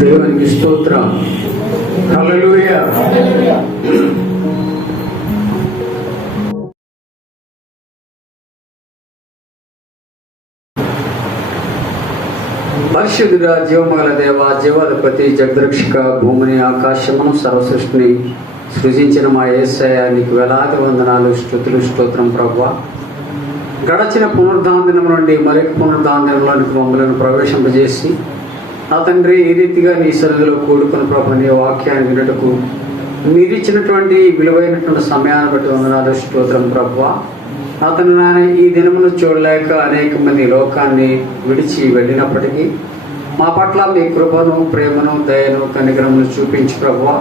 దేవునికి స్తోత్రం. హల్లెలూయా. పరిశుద్ధుడా, జీవమగల దేవ, జీవాధిపతి, జగద్రక్షక, భూమిని ఆకాశమును సర్వసృష్టిని సృజించిన మా యేసయ్య, నీకు వేలాది వందనాలు, స్తుతులు, స్తోత్రం ప్రభువా. గడచిన పునరుద్ధానం నుండి మరొక పునరుద్ధానంలోనికి మమ్మల్ని ప్రవేశింపజేసి నా తండ్రి ఈ రీతిగా నీ సన్నిధిలో కూడుకున్న ప్రభు నీ వాక్యాన్ని వినుటకు మీరిచ్చినటువంటి విలువైనటువంటి సమయాన్ని బట్టి వందనాలు, స్తోత్రం ప్రభువా. అతను నాయన ఈ దినమును చూడలేక అనేక మంది లోకాన్ని విడిచి వెళ్ళినప్పటికీ మా పట్ల మీ కృపను, ప్రేమను, దయను, కనికరమును చూపించి ప్రభువా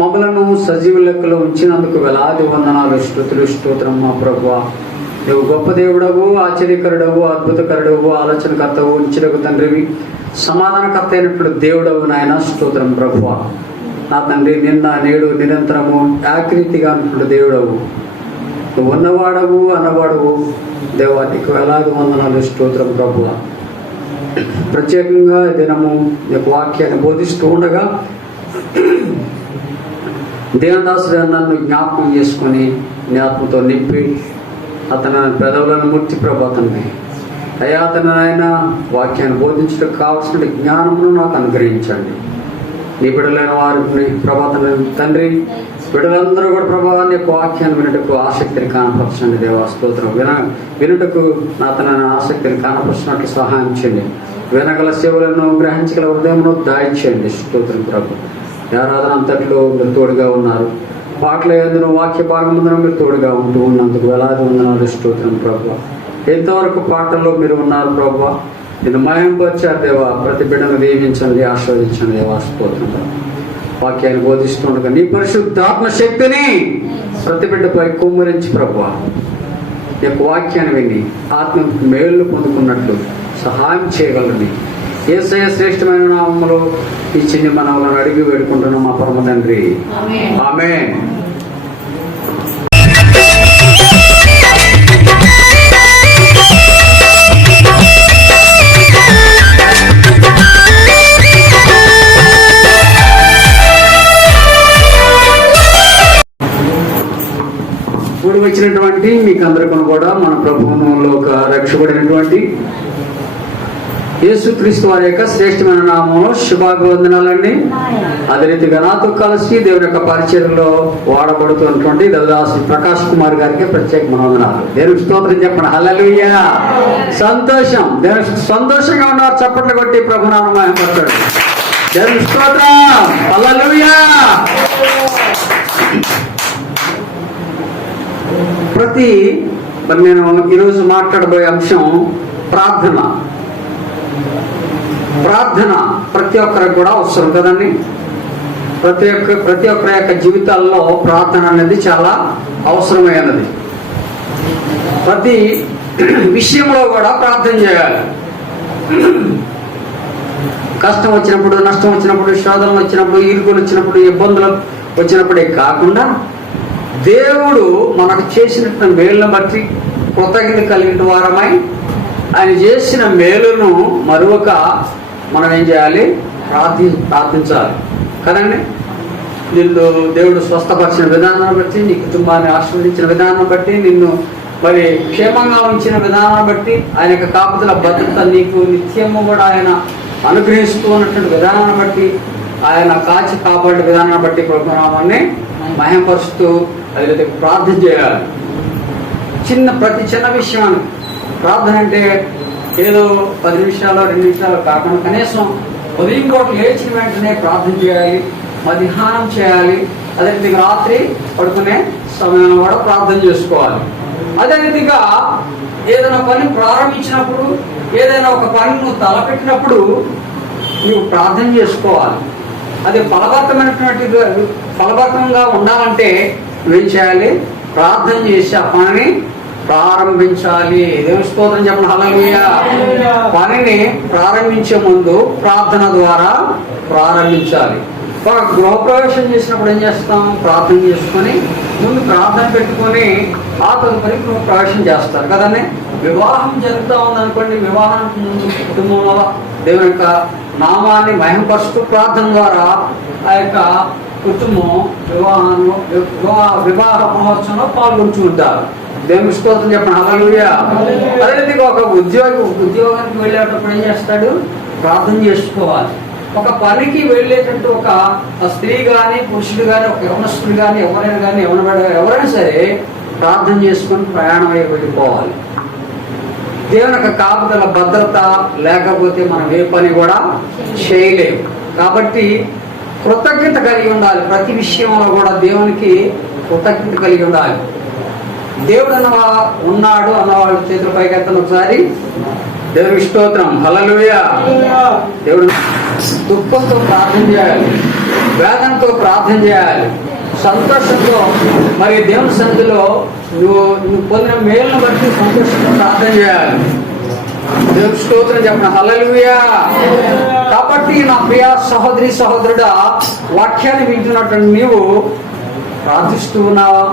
మమ్మలను సజీవ లెక్కలో ఉంచినందుకు వేలాది వందనాలు, స్తుతులు, స్తోత్రం మా ప్రభువా. నువ్వు గొప్ప దేవుడవు, ఆశ్చర్యకరుడవు, అద్భుతకరుడవు, ఆలోచనకర్తవు, ఉంచుటకు తండ్రివి, సమాధానకర్త అయినటువంటి దేవుడవు నాయన, స్తోత్రం ప్రభువా. నా తండ్రి నిన్న నేడు నిరంతరము ఏకరీతిగా ఉన్నటువంటి దేవుడవు, నువ్వు ఉన్నవాడవు, అన్నవాడవు దేవా, నీకు వేలాది వందనాలు, స్తోత్రం ప్రభువా. ప్రత్యేకంగా దినము నీకు వాక్యాన్ని బోధిస్తూ ఉండగా దేవదాసుడు నన్ను జ్ఞాపకం చేసుకొని నీ ఆత్మతో నింపి అతను పెదవులను మూర్తి ప్రభాతాన్ని అయ్యా, అతను ఆయన వాక్యాన్ని బోధించడానికి కావాల్సిన జ్ఞానమును నాకు అనుగ్రహించండి. నీ బిడ్డలైన వారిని ప్రభాతం తండ్రి, బిడ్డలందరూ కూడా ప్రభావాన్ని యొక్క వాక్యాన్ని వినుటకు ఆసక్తిని కానపరచండి దేవా, స్తోత్రం. వినుటకు నా తన ఆసక్తిని కానపరిచినట్లు సహాయం చేయండి. వినగల సేవలను గ్రహించగల హృదయమును దాయించండి, స్తోత్రం ప్రభు. ఆరాధన అంతట్లో మీరు తోడుగా ఉన్నారు. పాటల యందును వాక్య భాగముందును మీరు తోడుగా ఉంటూ ఉన్నందుకు వేలాది వందనాలు, స్తోత్రం ప్రభు. ఎంతవరకు పాటల్లో మీరు ఉన్నారు ప్రభు, నేను మహింపరిచారు దేవా. ప్రతి బిడ్డను దీవించండి, ఆశీర్వదించండి దేవా, స్తోత్రం. వాక్యాన్ని బోధిస్తుండగా నీ పరిశుద్ధాత్మ శక్తిని ప్రతి బిడ్డపై కుమ్మరించి ప్రభువా ఈ యొక్క వాక్యాన్ని విని ఆత్మ మేలు పొందుకున్నట్లు సహాయం చేయగలని యేసయ్య శ్రేష్టమైన నామములో ఈ చిన్ని మనవులను అడిగి వేడుకుంటున్నాం మా పరమ తండ్రి, ఆమేన్. కూడి వచ్చినటువంటి మీకు అందరికీ కూడా మన ప్రభువులో ఒక రక్షకుడైనటువంటి యేసుక్రీస్తు వారి యొక్క శ్రేష్టమైన నామంలో శుభాభివందనాలండి. అదే రీతిగా నాతో కలిసి దేవుని యొక్క పరిచర్యలో వాడబడుతున్నటువంటి దళదాసు ప్రకాష్ కుమార్ గారికి ప్రత్యేక వందనాలు. దేవునికి స్తోత్రం చెప్పండి. హల్లెలూయా. సంతోషం. దేవునికి సంతోషంగా ఉన్నారు, చప్పట్లు కొట్టి ప్రభునామం మహిమపరచండి. దేవునికి స్తోత్రం. హల్లెలూయా. మరి నేను ఈరోజు మాట్లాడబోయే అంశం ప్రార్థన. ప్రార్థన ప్రతి ఒక్కరికి కూడా అవసరం కదండి. ప్రతి ఒక్కరి యొక్క జీవితాల్లో ప్రార్థన అనేది చాలా అవసరమైనది. ప్రతి విషయంలో కూడా ప్రార్థన చేయాలి. కష్టం వచ్చినప్పుడు, నష్టం వచ్చినప్పుడు, శోధనలు వచ్చినప్పుడు, ఇరుకులు వచ్చినప్పుడు, ఇబ్బందులు వచ్చినప్పుడే కాకుండా దేవుడు మనకు చేసిన మేలును బట్టి కృతజ్ఞత కలిగిన వారమై ఆయన చేసిన మేలును మరొక మనం ఏం చేయాలి? ప్రార్థించాలి కదండి. నిన్ను దేవుడు స్వస్థపరిచిన విధానాన్ని బట్టి, నీ కుటుంబాన్ని ఆశీర్వదించిన విధానం బట్టి, నిన్ను మరి క్షేమంగా ఉంచిన విధానాన్ని బట్టి, ఆయన యొక్క కాపుదల భద్రత నీకు నిత్యము కూడా ఆయన అనుగ్రహిస్తూ ఉన్నటువంటి విధానాన్ని బట్టి, ఆయన కాచి కాపాడే విధానాన్ని బట్టి ప్రభునామాన్ని మహిమపరుస్తూ అదే ప్రార్థన చేయాలి. ప్రతి చిన్న విషయాన్ని ప్రార్థన అంటే ఏదో 10 నిమిషాలు 2 నిమిషాలు కాకుండా కనీసం ఉదయం పూట లేచిన వెంటనే ప్రార్థన చేయాలి, మధ్యాహ్నం చేయాలి, అదే రీతిగా రాత్రి పడుకునే సమయంలో కూడా ప్రార్థన చేసుకోవాలి. అదే రీతిగా ఏదైనా పని ప్రారంభించినప్పుడు, ఏదైనా ఒక పని నువ్వు తలపెట్టినప్పుడు నువ్వు ప్రార్థన చేసుకోవాలి. అది ఫలభరితంగా ఉండాలంటే నువ్వేం చేయాలి? ప్రార్థన చేసి ఆ పనిని ప్రారంభించాలి. దేవుని స్తోత్రం చెప్పండి. హల్లెలూయా. పనిని ప్రారంభించే ముందు ప్రార్థన ద్వారా ప్రారంభించాలి. ఒక గృహప్రవేశం చేసినప్పుడు ఏం చేస్తాం? ప్రార్థన చేసుకొని ముందు ప్రార్థన పెట్టుకొని ఆ తదుపరి ప్రవేశం చేస్తారు కదండి. వివాహం జరుగుతూ ఉందనుకోండి, వివాహానికి ముందు కుటుంబంలో దేవుని యొక్క నామాన్ని మహిమపరుస్తూ ప్రార్థన ద్వారా ఆ యొక్క కుటుంబం వివాహ మహోత్సవంలో పాల్గొంటూ ఉంటారు. దేవుని స్తోత్రం చెప్పండి, హల్లెలూయా. అదే ఒక ఉద్యోగానికి వెళ్ళేటప్పుడు ఏం చేస్తాడు? ప్రార్థన చేసుకోవాలి. ఒక పనికి వెళ్ళేటట్టు ఒక స్త్రీ కానీ పురుషుడు కానీ ఒక యవనస్తుడు కానీ ఎవరైనా కానీ ఎవరైనా సరే ప్రార్థన చేసుకొని ప్రయాణం అయ్యి వెళ్ళిపోవాలి. దేవుని యొక్క కాపుదల భద్రత లేకపోతే మనం ఏ పని కూడా చేయలేము. కాబట్టి కృతజ్ఞత కలిగి ఉండాలి. ప్రతి విషయంలో కూడా దేవునికి కృతజ్ఞత కలిగి ఉండాలి. దేవుడు ఉన్నాడు అన్నవాళ్ళు చేతుల పైకి ఎత్తాను ఒకసారి. దేవుని స్తోత్రం, హల్లెలూయా. దేవుడు దుఃఖంతో ప్రార్థన చేయాలి, వేదనతో ప్రార్థన చేయాలి, సంతోషంతో మరి దేవుని సన్నిధిలో నువ్వు పొందిన మేలును బట్టి సంతోషంతో ప్రార్థన చేయాలి. దేవుని స్తోత్రం చెప్పండి, హల్లెలూయా. కాబట్టి నా ప్రియ సహోదరి సహోదరుడా, వాక్యాన్ని వింటున్నటువంటి నీవు ప్రార్థిస్తూ ఉన్నావా?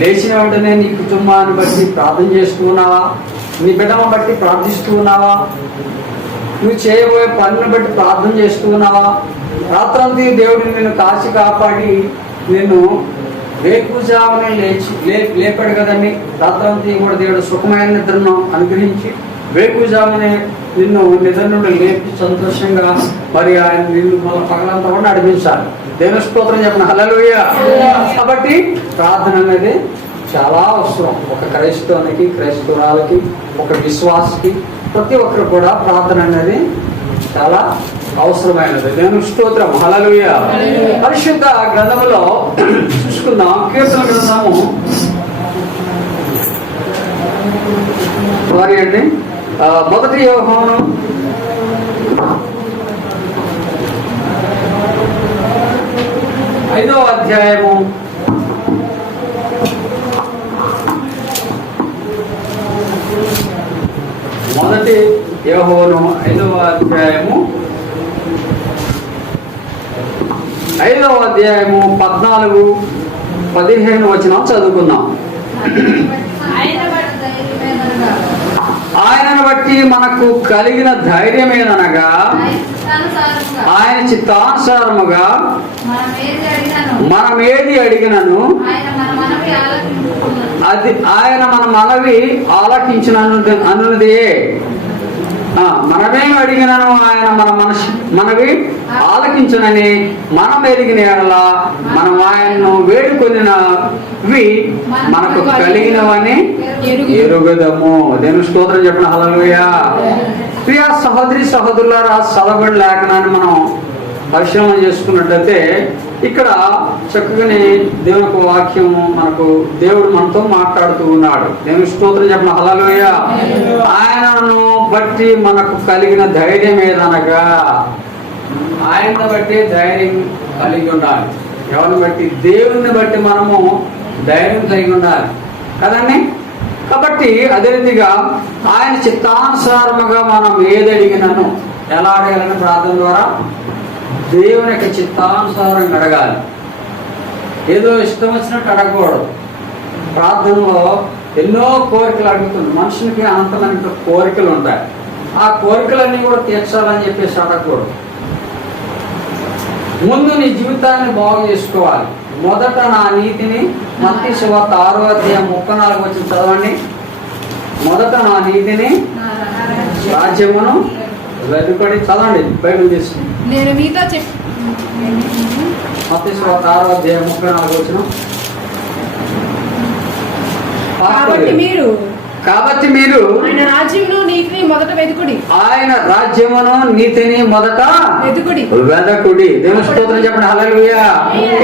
లేచిన వెంటనే నీ కుటుంబాన్ని బట్టి ప్రార్థన చేస్తూ ఉన్నావా? నీ బిడ్డను బట్టి ప్రార్థిస్తూ ఉన్నావా? నువ్వు చేయబోయే పనిని బట్టి ప్రార్థన చేస్తూ ఉన్నావా? రాత్రంతా దేవుడిని నిన్ను కాచి కాపాడి నిన్ను వేకుజామునే లేపాడు కదండి. రాత్రంతా కూడా దేవుడు సుఖమైన నిద్రను అనుగ్రహించి వేకుజామునే నిన్ను నిద్ర నుండి లేపి సంతోషంగా మరి ఆయన నిన్ను మళ్ళీ పగలంతా కూడా నడిపించాలి. దేవుని స్తోత్రం చెప్పిన, హల్లెలూయా. కాబట్టి ప్రార్థన అనేది చాలా అవసరం. ఒక క్రైస్తవునికి, క్రైస్తవురాలకి, ఒక విశ్వాసకి, ప్రతి ఒక్కరు కూడా ప్రార్థన అనేది చాలా అవసరమైనది. దేవుని స్తోత్రం, హల్లెలూయా. పరిశుద్ధ గ్రంథములో చూసుకుందాం. కీర్తన గ్రంథము వారి అండి మొదటి యోహాను 5వ అధ్యాయము 14-15 వచనం చదువుకుందాం. ఆయనను బట్టి మనకు కలిగిన ధైర్యమేననగా ఆయన చిత్తానుసారముగా మనం ఏది అడిగినను అది ఆయన మన మనవి ఆలకించిన అనున్నదే. మనమేమి అడిగినను ఆయన మనవి ఆలకించునని మనం ఎరిగిన ఎడల మనం ఆయన్ను వేడుకొనినవి మనకు కలిగినవని ఎరుగదము. దేవుని స్తోత్రం చెప్పిన, హల్లెలూయా. ప్రియ సహోదరి సహోదరులారా, చదవబడిన లేఖనాన్ని మనం పరిశీలన చేసుకున్నట్లయితే ఇక్కడ చక్కగానే దేవుని యొక్క వాక్యం దేవుడు మనతో మాట్లాడుతూ ఉన్నాడు. దేవుని స్తోత్రం చెప్పిన, హల్లెలూయా. ఆయనను బట్టి మనకు కలిగిన ధైర్యం ఏదనగా, ఆయనను బట్టి ధైర్యం కలిగి ఉండాలి. ఎవరిని బట్టి? దేవుని బట్టి మనము ధైర్యం కలిగి ఉండాలి కదండి. కాబట్టి అదే రీతిగా ఆయన చిత్తానుసారముగా మనం ఏది అడిగినను, ఎలా అడగాలని? ప్రార్థన ద్వారా దేవుని యొక్క చిత్తానుసారంగా అడగాలి. ఏదో ఇష్టం వచ్చినట్టు అడగకూడదు. ప్రార్థనలో ఎన్నో కోరికలు అడుగుతుంది. మనుషునికి అనంతమైన కోరికలు ఉంటాయి. ఆ కోరికలన్నీ కూడా తీర్చాలని చెప్పేసి అడగకూడదు. ముందు నీ జీవితాన్ని బాగు చేసుకోవాలి. మొదట నా నీతిని, మత్తయి సువార్త 6వ అధ్యాయం 34 వచనం చదవండి. మొదట నా నీతిని, రాజ్యమును వెతుకొని, చదవండి బైబిల్ తీసుకుని. నేను మీతో మత్తయి సువార్త 6వ అధ్యాయం 34 వచనం. కాబట్టి మీరు ఆయన రాజ్యమును నీతిని మొదట వెతుకుడి. ఆయన రాజ్యమును నీతిని మొదట వెతుకుడి. దేవుని స్తోత్రం చెప్పండి, హల్లెలూయా.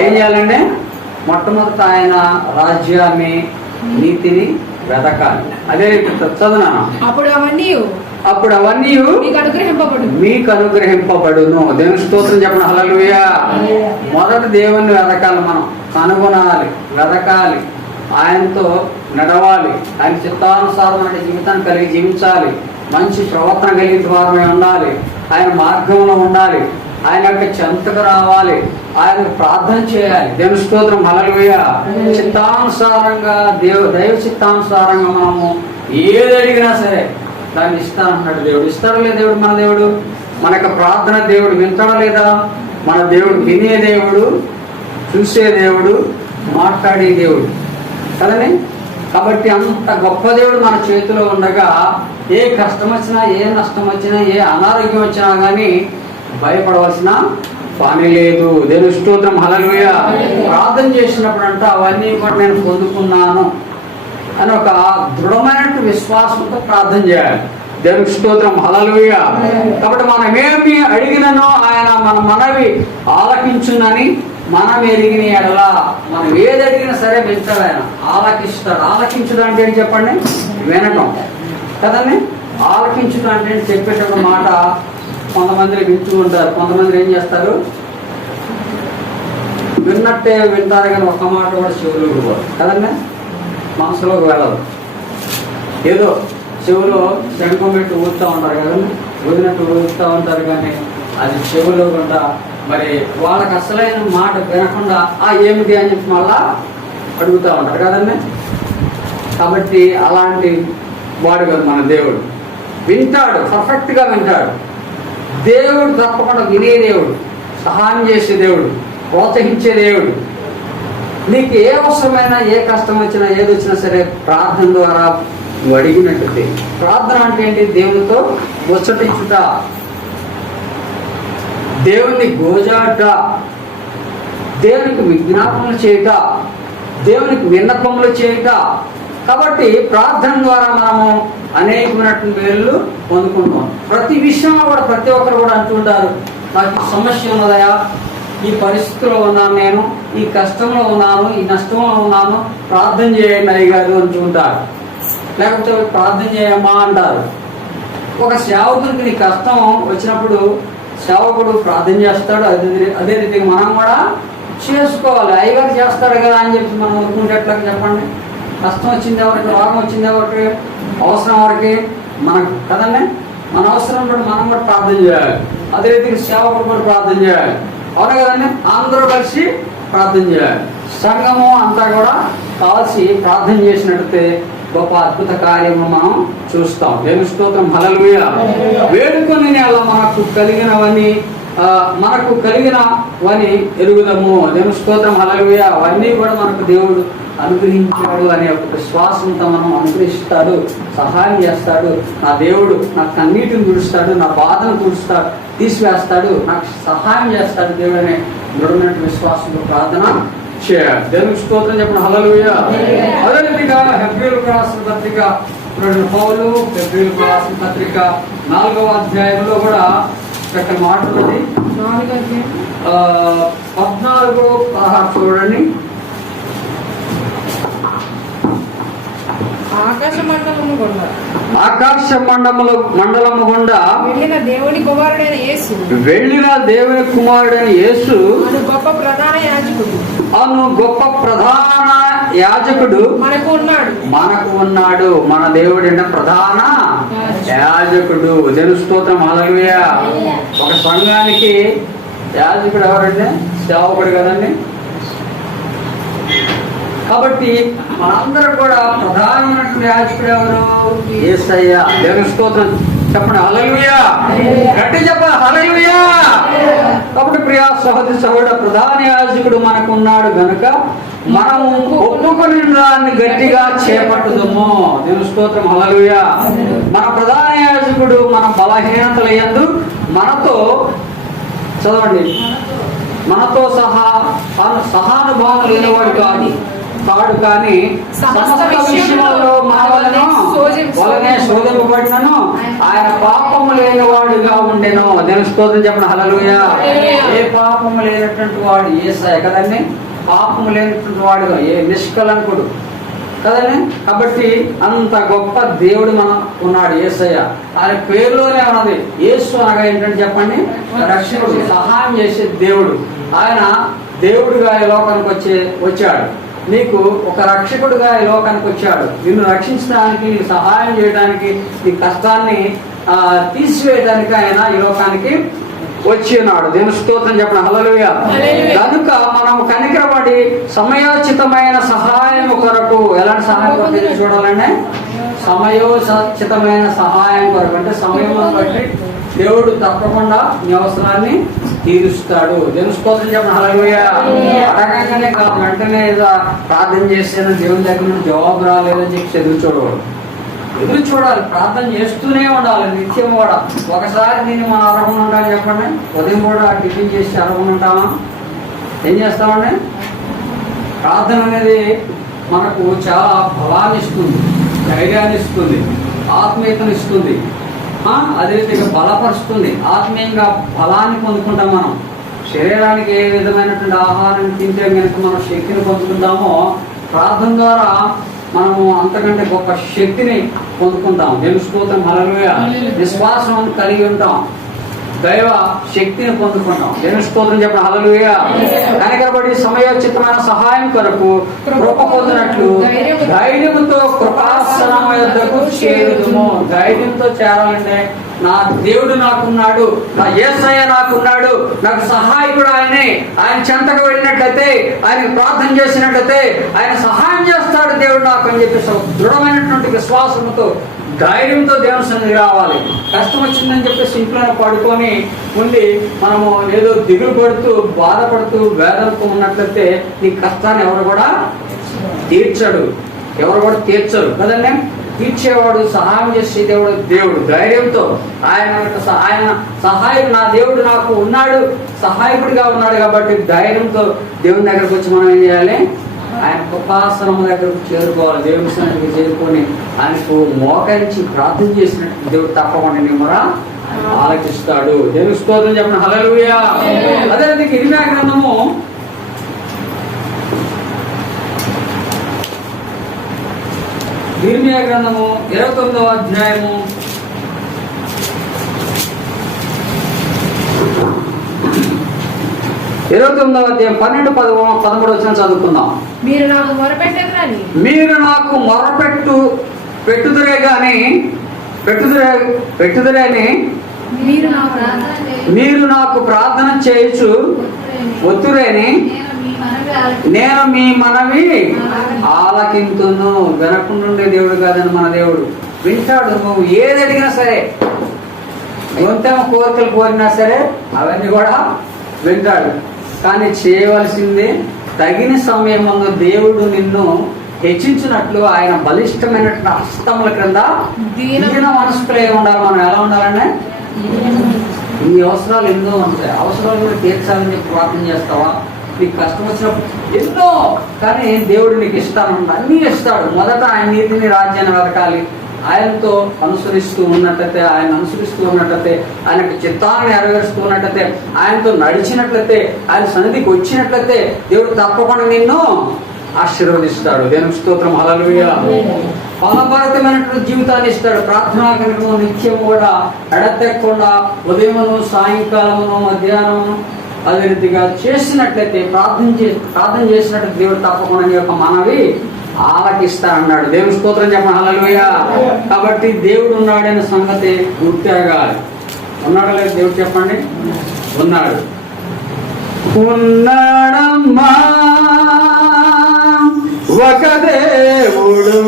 ఏం చేయాలండి? మొట్టమొదట ఆయన రాజ్యాన్ని, నీతిని వెతకాలి. అదే చదువునా? అప్పుడు అవన్నీ మీకు అనుగ్రహింపబడును. దేవుని స్తోత్రం చెప్పండి, హల్లెలూయా. మొదట దేవుణ్ణి వెతకాలి, మనం కనుగొనాలి, వెతకాలి, ఆయనతో నడవాలి, ఆయన చిత్తానుసారమైన జీవితాన్ని కలిగి జీవించాలి, మంచి ప్రవర్తన కలిగిన వారమే ఉండాలి, ఆయన మార్గంలో ఉండాలి. ఆయన యొక్క చెంతకు రావాలి, ఆయనకు ప్రార్థన చేయాలి. దేవుని స్తోత్రం, హల్లెలూయా. చిత్తానుసారంగా దైవ చిత్తానుసారంగా మనము ఏది అడిగినా సరే దాన్ని ఇస్తానంటున్నాడు దేవుడు. ఇస్తాడా లేదా దేవుడు? మన దేవుడు మన యొక్క ప్రార్థన దేవుడు వింటాడా లేదా? మన దేవుడు వినే దేవుడు, చూసే దేవుడు, మాట్లాడే దేవుడు కదండి. కాబట్టి అంత గొప్ప దేవుడు మన చేతిలో ఉండగా ఏ కష్టం వచ్చినా, ఏ నష్టం వచ్చినా, ఏ అనారోగ్యం వచ్చినా కానీ భయపడవలసిన పని లేదు. దేవుని స్తోత్రం, హల్లెలూయా. ప్రార్థన చేసినప్పుడు అంట అవన్నీ కూడా నేను పొందుకున్నాను అని ఒక దృఢమైన విశ్వాసంతో ప్రార్థన చేయాలి. దేవునికి స్తోత్రం, హల్లెలూయా. కాబట్టి మనం ఏమి అడిగిననో ఆయన మన మనవి ఆలకించునని మనం ఎరిగిన ఎడల మనం ఏది అడిగినా సరే వింటాడు, ఆయన ఆలకిస్తాడు. ఆలకించుడు అంటే ఏంటి చెప్పండి? వినటం కదండి. ఆలకించుడు అంటే చెప్పేటప్పుడు మాట కొంతమంది వింటూ ఉంటారు, కొంతమంది ఏం చేస్తారు, విన్నట్టే వింటారు కానీ ఒక మాట కూడా చెవులోకి పోదు కదండి, మనసులోకి వెళ్ళదు. ఏదో చెవులో శంఖం పెట్టి ఊరుతూ ఉంటారు కదండి, ఊదినట్టు ఊరుతూ ఉంటారు కానీ అది చెవులో కూడా మరి వాళ్ళకి అసలైన మాట వినకుండా ఏమిటి అని చెప్పి మళ్ళా అడుగుతూ ఉంటారు కదండి. కాబట్టి అలాంటి వాడు కదా మన దేవుడు. వింటాడు, పర్ఫెక్ట్గా వింటాడు. దేవుడు తప్పకుండా వినే దేవుడు, సహాయం చేసే దేవుడు, ప్రోత్సహించే దేవుడు. నీకు ఏ అవసరమైనా, ఏ కష్టం వచ్చినా, ఏది వచ్చినా సరే ప్రార్థన ద్వారా నువ్వు అడిగినట్టు. ప్రార్థన అంటే ఏంటి? దేవునితో ముచ్చటించుట, దేవుని గోజాట, దేవునికి విజ్ఞాపనలు చేయుట, దేవునికి విన్నపములు చేయుట. కాబట్టి ప్రార్థన ద్వారా మనము అనేకమైనటువంటి మేలు పొందుకుంటాం. ప్రతి విషయంలో కూడా ప్రతి ఒక్కరు కూడా అంటుంటారు, నాకు సమస్య ఉన్నదయా, ఈ పరిస్థితిలో ఉన్నాను, నేను ఈ కష్టంలో ఉన్నాను, ఈ నష్టంలో ఉన్నాను, ప్రార్థన చేయండి అయ్యగారు అంటుంటారు. లేకపోతే ప్రార్థన చేయమ్మా అంటారు. ఒక సేవకునికి నీ కష్టం వచ్చినప్పుడు సేవకుడు ప్రార్థన చేస్తాడు, అదే రీతిగా మనం కూడా చేసుకోవాలి. అయ్యగారు చేస్తాడు కదా అని చెప్పి మనం అనుకుంటే ఎట్లా చెప్పండి? కష్టం వచ్చింది ఎవరికి, రోగం వచ్చింది ఎవరికి, అవసరం ఎవరికి, మనకు కదండి. మన అవసరం బట్టి మనం కూడా ప్రార్థన చేయాలి, అదే రీతిగా సేవకుడు కూడా ప్రార్థన చేయాలి. అవునా కదండి? అందరూ కలిసి ప్రార్థన చేయాలి. సంఘము అంతా కూడా కలిసి ప్రార్థన చేసినట్లయితే గొప్ప అద్భుత కార్యము మనం చూస్తాం. దేవుని స్తోత్రం, హల్లెలూయా. వేడుకొని మనకు కలిగినవని ఎరుగుదము. దేవుని స్తోత్రం, హల్లెలూయా. అవన్నీ కూడా మనకు దేవుడు అనుగ్రహించాడు అనే ఒక విశ్వాసంతో మనం అనుగ్రహిస్తాడు, సహాయం చేస్తాడు. నా దేవుడు నాకు కన్నీటిని తుడుస్తాడు, నా బాధను తుడుస్తాడు, తీసివేస్తాడు, నాకు సహాయం చేస్తాడు దేవుడు అనే దృఢమైన విశ్వాసంతో ప్రార్థన చేయాలి. దేవునికి స్తోత్రం చెప్పండి, హల్లెలూయా. అదే రీతిగా హెబ్రీయులకు రాసిన పత్రిక పౌలు హెబ్రీయులకు రాసిన పత్రిక 4వ అధ్యాయంలో కూడా ఇక్కడ మాట ఉన్నది. 14-16 చూడండి. ఆకాశ మండలము గుండా వెళ్ళిన దేవుని కుమారుడైన యేసు అను గొప్ప ప్రధాన యాజకుడు మనకు ఉన్నాడు. మన దేవుడు ప్రధాన యాజకుడు. దేవుని స్తోత్రం, హల్లెలూయా. ఒక సంఘానికి యాజకుడు ఎవరంటే? సేవకుడు కదండి. కాబట్టి మనందరూ కూడా ప్రధానమైనటువంటి యాజకుడు ఎవరు? యేసయ్య. దేవుని స్తోత్రం చెప్పండి, హల్లెలూయా. గట్టి చెప్పండి, హల్లెలూయా. కాబట్టి ప్రియా సహోదరుడు, ప్రధాన యాజకుడు మనకు ఉన్నాడు గనుక మనం ఒప్పుకొని దాన్ని గట్టిగా చేపట్టుదము. దేవుని స్తోత్రం, హల్లెలూయా. మన ప్రధాన యాజకుడు మన బలహీనతల యందు మనతో చదవండి, మనతో సహానుభావం లేనివాడు కాదు కానీ సమస్త విషయంలో వలనే శోధింపబడినను ఆయన పాపము లేనివాడుగా ఉండెను. దేవుని స్తోత్రం చెప్పండి, హల్లెలూయా. ఏ పాపము లేనటువంటి వాడు యేసయ్య కదండి. పాపము లేనటువంటి వాడుగా, ఏ నిష్కలంకుడు కదండి. కాబట్టి అంత గొప్ప దేవుడు మనం ఉన్నాడు యేసయ్య. ఆయన పేరులోనే ఉన్నది యేసు అనగా ఏంటంటే చెప్పండి, రక్షకుడు, సహాయం చేసే దేవుడు. ఆయన దేవుడుగా ఈ లోకానికి వచ్చాడు. నీకు ఒక రక్షకుడుగా ఈ లోకానికి వచ్చాడు. నిన్ను రక్షించడానికి, నీకు సహాయం చేయడానికి, నీ కష్టాన్ని తీసివేయడానికి ఆయన ఈ లోకానికి వచ్చి ఉన్నాడు. దేవుని స్తోత్రం చెప్పండి. హల్లెలూయా. కనుక మనం కనికరపడి సమయోచితమైన సహాయం కొరకు, ఎలాంటి సహాయం కొరకు చూడాలంటే సమయోచితమైన సహాయం కొరకు, అంటే సమయం బట్టి దేవుడు తప్పకుండా నీ అవసరాన్ని తీరుస్తాడు. దేవుని స్తోత్రం చెప్పండి. హల్లెలూయా. అడగంగానే కాదు, వెంటనే ఏదో ప్రార్థన చేస్తేనే దేవుని దగ్గర నుండి జవాబు రాలేదని చెప్పి ఎదురు చూడకూడదు. ఎదురు చూడాలి, ప్రార్థన చేస్తూనే ఉండాలి నిత్యం కూడా. ఒకసారి దీన్ని మనం అరగకుండా ఉంటామని చెప్పండి. ఉదయం కూడా టిఫిన్ చేసి అరగకుండా ఉంటామా? ఏం చేస్తామండి? ప్రార్థన అనేది మనకు చాలా బలాన్ని ఇస్తుంది, ధైర్యాన్ని ఇస్తుంది, ఆత్మీయతను ఇస్తుంది, అదే విధంగా బలపరుస్తుంది. ఆత్మీయంగా బలాన్ని పొందుకుంటాం. మనం శరీరానికి ఏ విధమైనటువంటి ఆహారం తింటే కనుక మనం శక్తిని పొందుకుంటామో, ప్రార్థన ద్వారా మనము అంతకంటే గొప్ప శక్తిని పొందుకుంటాం. దేవుని స్తోత్రం. హల్లెలూయా. విశ్వాసం కలిగి ఉంటాం, దైవ శక్తిని పొందుకుంటాం. దేవుని స్తోత్రం చెప్పండి. హల్లెలూయా. కనికరపడి సమయోచితమైన సహాయం కొరకు కృప పొందినట్లు ధైర్యంతో కృపాసనం యొద్దకు చేరుదుము. ధైర్యంతో చేరాలంటే నా దేవుడు నాకున్నాడు, నా యేసయ్య నాకున్నాడు, నాకు సహాయకుడు ఆయనే. ఆయన చెంతకు వెళ్ళినట్లయితే, ఆయన ప్రార్థన చేసినట్లయితే ఆయన సహాయం చేస్తాడు దేవుడు నాకు అని చెప్పేసి దృఢమైనటువంటి విశ్వాసంతో, ధైర్యంతో దేవుని సన్నిధికి రావాలి. కష్టం వచ్చిందని చెప్పేసి ఇంట్లోనే పడుకొని ఉండి మనము ఏదో దిగులు పడుతూ బాధపడుతూ వేదనతో ఉన్నట్లయితే నీ కష్టాన్ని ఎవరు కూడా తీర్చడు, ఎవరు కూడా తీర్చరు కదండి. తీర్చేవాడు, సహాయం చేసే దేవుడు ధైర్యంతో ఆయన సహాయం, నా దేవుడు నాకు ఉన్నాడు, సహాయకుడిగా ఉన్నాడు కాబట్టి ధైర్యంతో దేవుని దగ్గరకు వచ్చి మనం ఏం చేయాలి? ఆయన కృపాసనం దగ్గరకు చేరుకోవాలి. దేవుని సన్నిధికి చేరుకొని ఆయనకు మోకరించి ప్రార్థన చేసినట్టు దేవుడు తప్పకుండా నిమ్మరా ఆలకిస్తాడు. దేవుని స్తోత్రం చెప్పండి. హల్లెలూయా. అదే విధంగా ఇర్మీయా గ్రంథము 29వ అధ్యాయము 29వ అధ్యాయం 12, 13 వచ్చిన చదువుకుందాం. మీరు నాకు పెట్టుదురే గాని మీరు నాకు ప్రార్థన చేయొచ్చు ఒత్తురేని నేను మీ మనవి ఆలకింతును. వినకుండుండే దేవుడు కాదని మన దేవుడు వింటాడు. నువ్వు ఏది అడిగినా సరే, గొంతెమ కోరికలు కోరినా సరే అవన్నీ కూడా వింటాడు. కానీ చేయవలసింది తగిన సమయం ముందు దేవుడు నిన్ను హెచ్చించినట్లు ఆయన బలిష్టమైనటువంటి హస్తముల క్రింద దీన మనసులో ఉండాలి. మనం ఎలా ఉండాలంటే, ఈ అవసరాలు ఎన్నో ఉంటాయి, అవసరాలు కూడా తీర్చాలని చెప్పి ప్రార్థన చేస్తావా? నీకు కష్టం వచ్చినప్పుడు ఎన్నో, కానీ దేవుడు నీకు ఇస్తాను, అన్నీ ఇస్తాడు. మొదట ఆయన నీతిని, రాజ్యాన్ని వెతకాలి. ఆయనతో అనుసరిస్తూ ఉన్నట్లయితే, ఆయనకు చిత్తాన్ని నెరవేరుస్తూ ఉన్నట్లయితే, ఆయనతో నడిచినట్లయితే, ఆయన సన్నిధికి వచ్చినట్లయితే దేవుడు తప్పకుండా నిన్ను ఆశీర్వదిస్తాడు. దేవుని స్తోత్రం. హల్లెలూయా. ఫలభరితమైనటువంటి జీవితాన్ని ఇస్తాడు. ప్రార్థనా కనుక నిత్యం కూడా ఎడతెక్కకుండా ఉదయమును, సాయంకాలమును, మధ్యాహ్నమును అదే రీతిగా చేసినట్లయితే, ప్రార్థన చేసినట్టు దేవుడు తప్పకుండా నీ యొక్క మనవి ఆలకిస్తాడన్నాడు. దేవుని స్తోత్రం చెప్పండి. హల్లెలూయా. కాబట్టి దేవుడు ఉన్నాడనే సంగతి గుర్తెరగాలి. ఉన్నాడు లేదు దేవుడు చెప్పండి? ఉన్నాడు. ఉన్నాడమ్మా ఒక దేవుడు,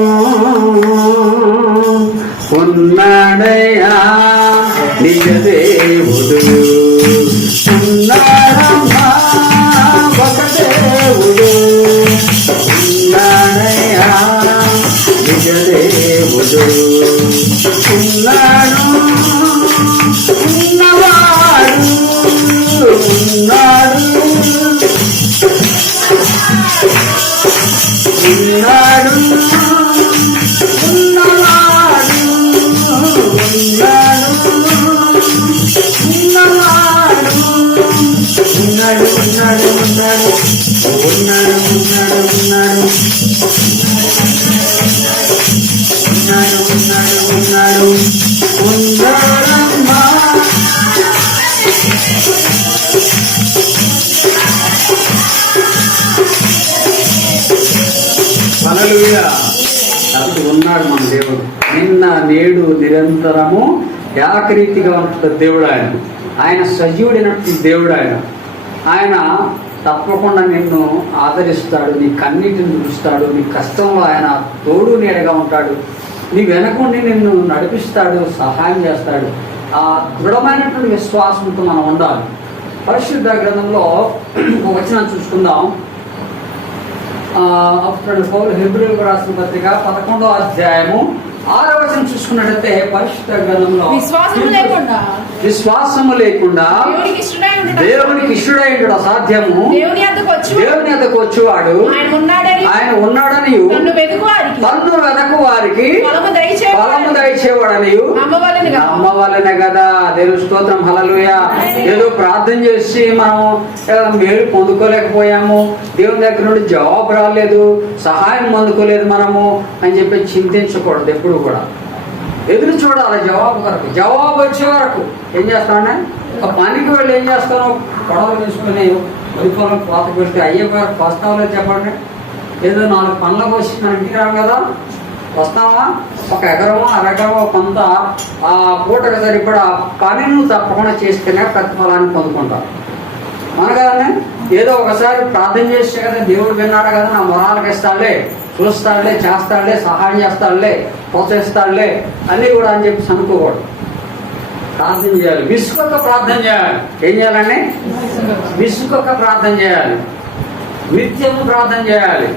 ఉన్నాడయ్యా నిజ దేవుడు. ఉన్నాడమ్మా ఒక దేవుడు, ఉన్నాడయ్యా నిజ దేవుడు. ఉన్నాడు, ఉన్నవాడు ఉన్నాడు, ఉన్నాడు, ఉన్నవాడు ఉన్నాడు, ఉన్నవాడు ఉన్నాడు, ఉన్నాడు, ఉన్నాడు, ఉన్నాడు, ఉన్నాడు, ఉన్నాడు, ఉన్నాడు, ఉన్నాడు, ఉన్నాడమ్మా. హల్లెలూయా. కాబట్టి ఉన్నాడు మన దేవుడు. నిన్న నేడు నిరంతరము ఏకరీతిగా ఉంటున్న దేవుడు ఆయన సజీవుడైనటువంటి దేవుడు ఆయన తప్పకుండా నిన్ను ఆదరిస్తాడు, నీ కన్నీటిని చూస్తాడు, నీ కష్టంలో ఆయన తోడు నీడగా ఉంటాడు, నీ వెనకుండి నిన్ను నడిపిస్తాడు, సహాయం చేస్తాడు. ఆ దృఢమైనటువంటి విశ్వాసంతో మనం ఉండాలి. పరిశుద్ధ గ్రంథంలో ఒక వచనం చూసుకుందాం. అప్పుడు పౌలు హెబ్రీయులకు రాసిన పత్రిక 11వ అధ్యాయము 6వ వచనం చూసుకున్నట్లయితే పరిశుద్ధ గ్రంథంలో విశ్వాసము లేకుండా దేవునికి ఇష్టడై ఉండడం అసాధ్యము. దేవుని యొద్దకు వచ్చేవాడు ఆయన ఉన్నాడని తన్ను వెదకు వారికి ఫలము దయచేవాడని నమ్మవలెనే కదా. దేవుని స్తోత్రం, హల్లెలూయా. ఏదో ప్రార్థన చేసి మనం మేలు పొందుకోలేకపోయాము, దేవుని దగ్గర నుండి జవాబు రాలేదు, సహాయం పొందుకోలేదు మనము అని చెప్పి చింతించకూడదు. ఎప్పుడు కూడా ఎదురు చూడాలి జవాబు కొరకు. జవాబు వచ్చే వరకు ఏం చేస్తానంటే ఒక పనికి వెళ్ళి ఏం చేస్తాను, గొడవలు తీసుకుని వరిపొలం కోత పెడితే అయ్యే గారు వస్తావో చెప్పండి. ఏదో 4 పనుల వచ్చి మన ఇంటికి రావు కదా, వస్తావా? ఒక ఎకరమో అరెకరమో కొంత ఆ పూటకు సరిపడా పని నువ్వు తప్పకుండా చేస్తేనే ప్రతిఫలాన్ని పొందుకుంటావు. మన కదనే ఏదో ఒకసారి ప్రార్థన చేస్తే కదా దేవుడు విన్నాడు కదా, నా మొరాలకు ఇస్తాడులే, చూస్తాడులే, చేస్తాడులే, సహాయం చేస్తాడులే, ప్రోత్సహిస్తాడులే అన్నీ కూడా అని చెప్పి అనుకోకూడదు. ప్రార్థన చేయాలి, విసుకొక్క ప్రార్థన చేయాలి. ఏం చేయాలండి? విసుకొక్క ప్రార్థన చేయాలి, నిత్యము ప్రార్థన చేయాలి,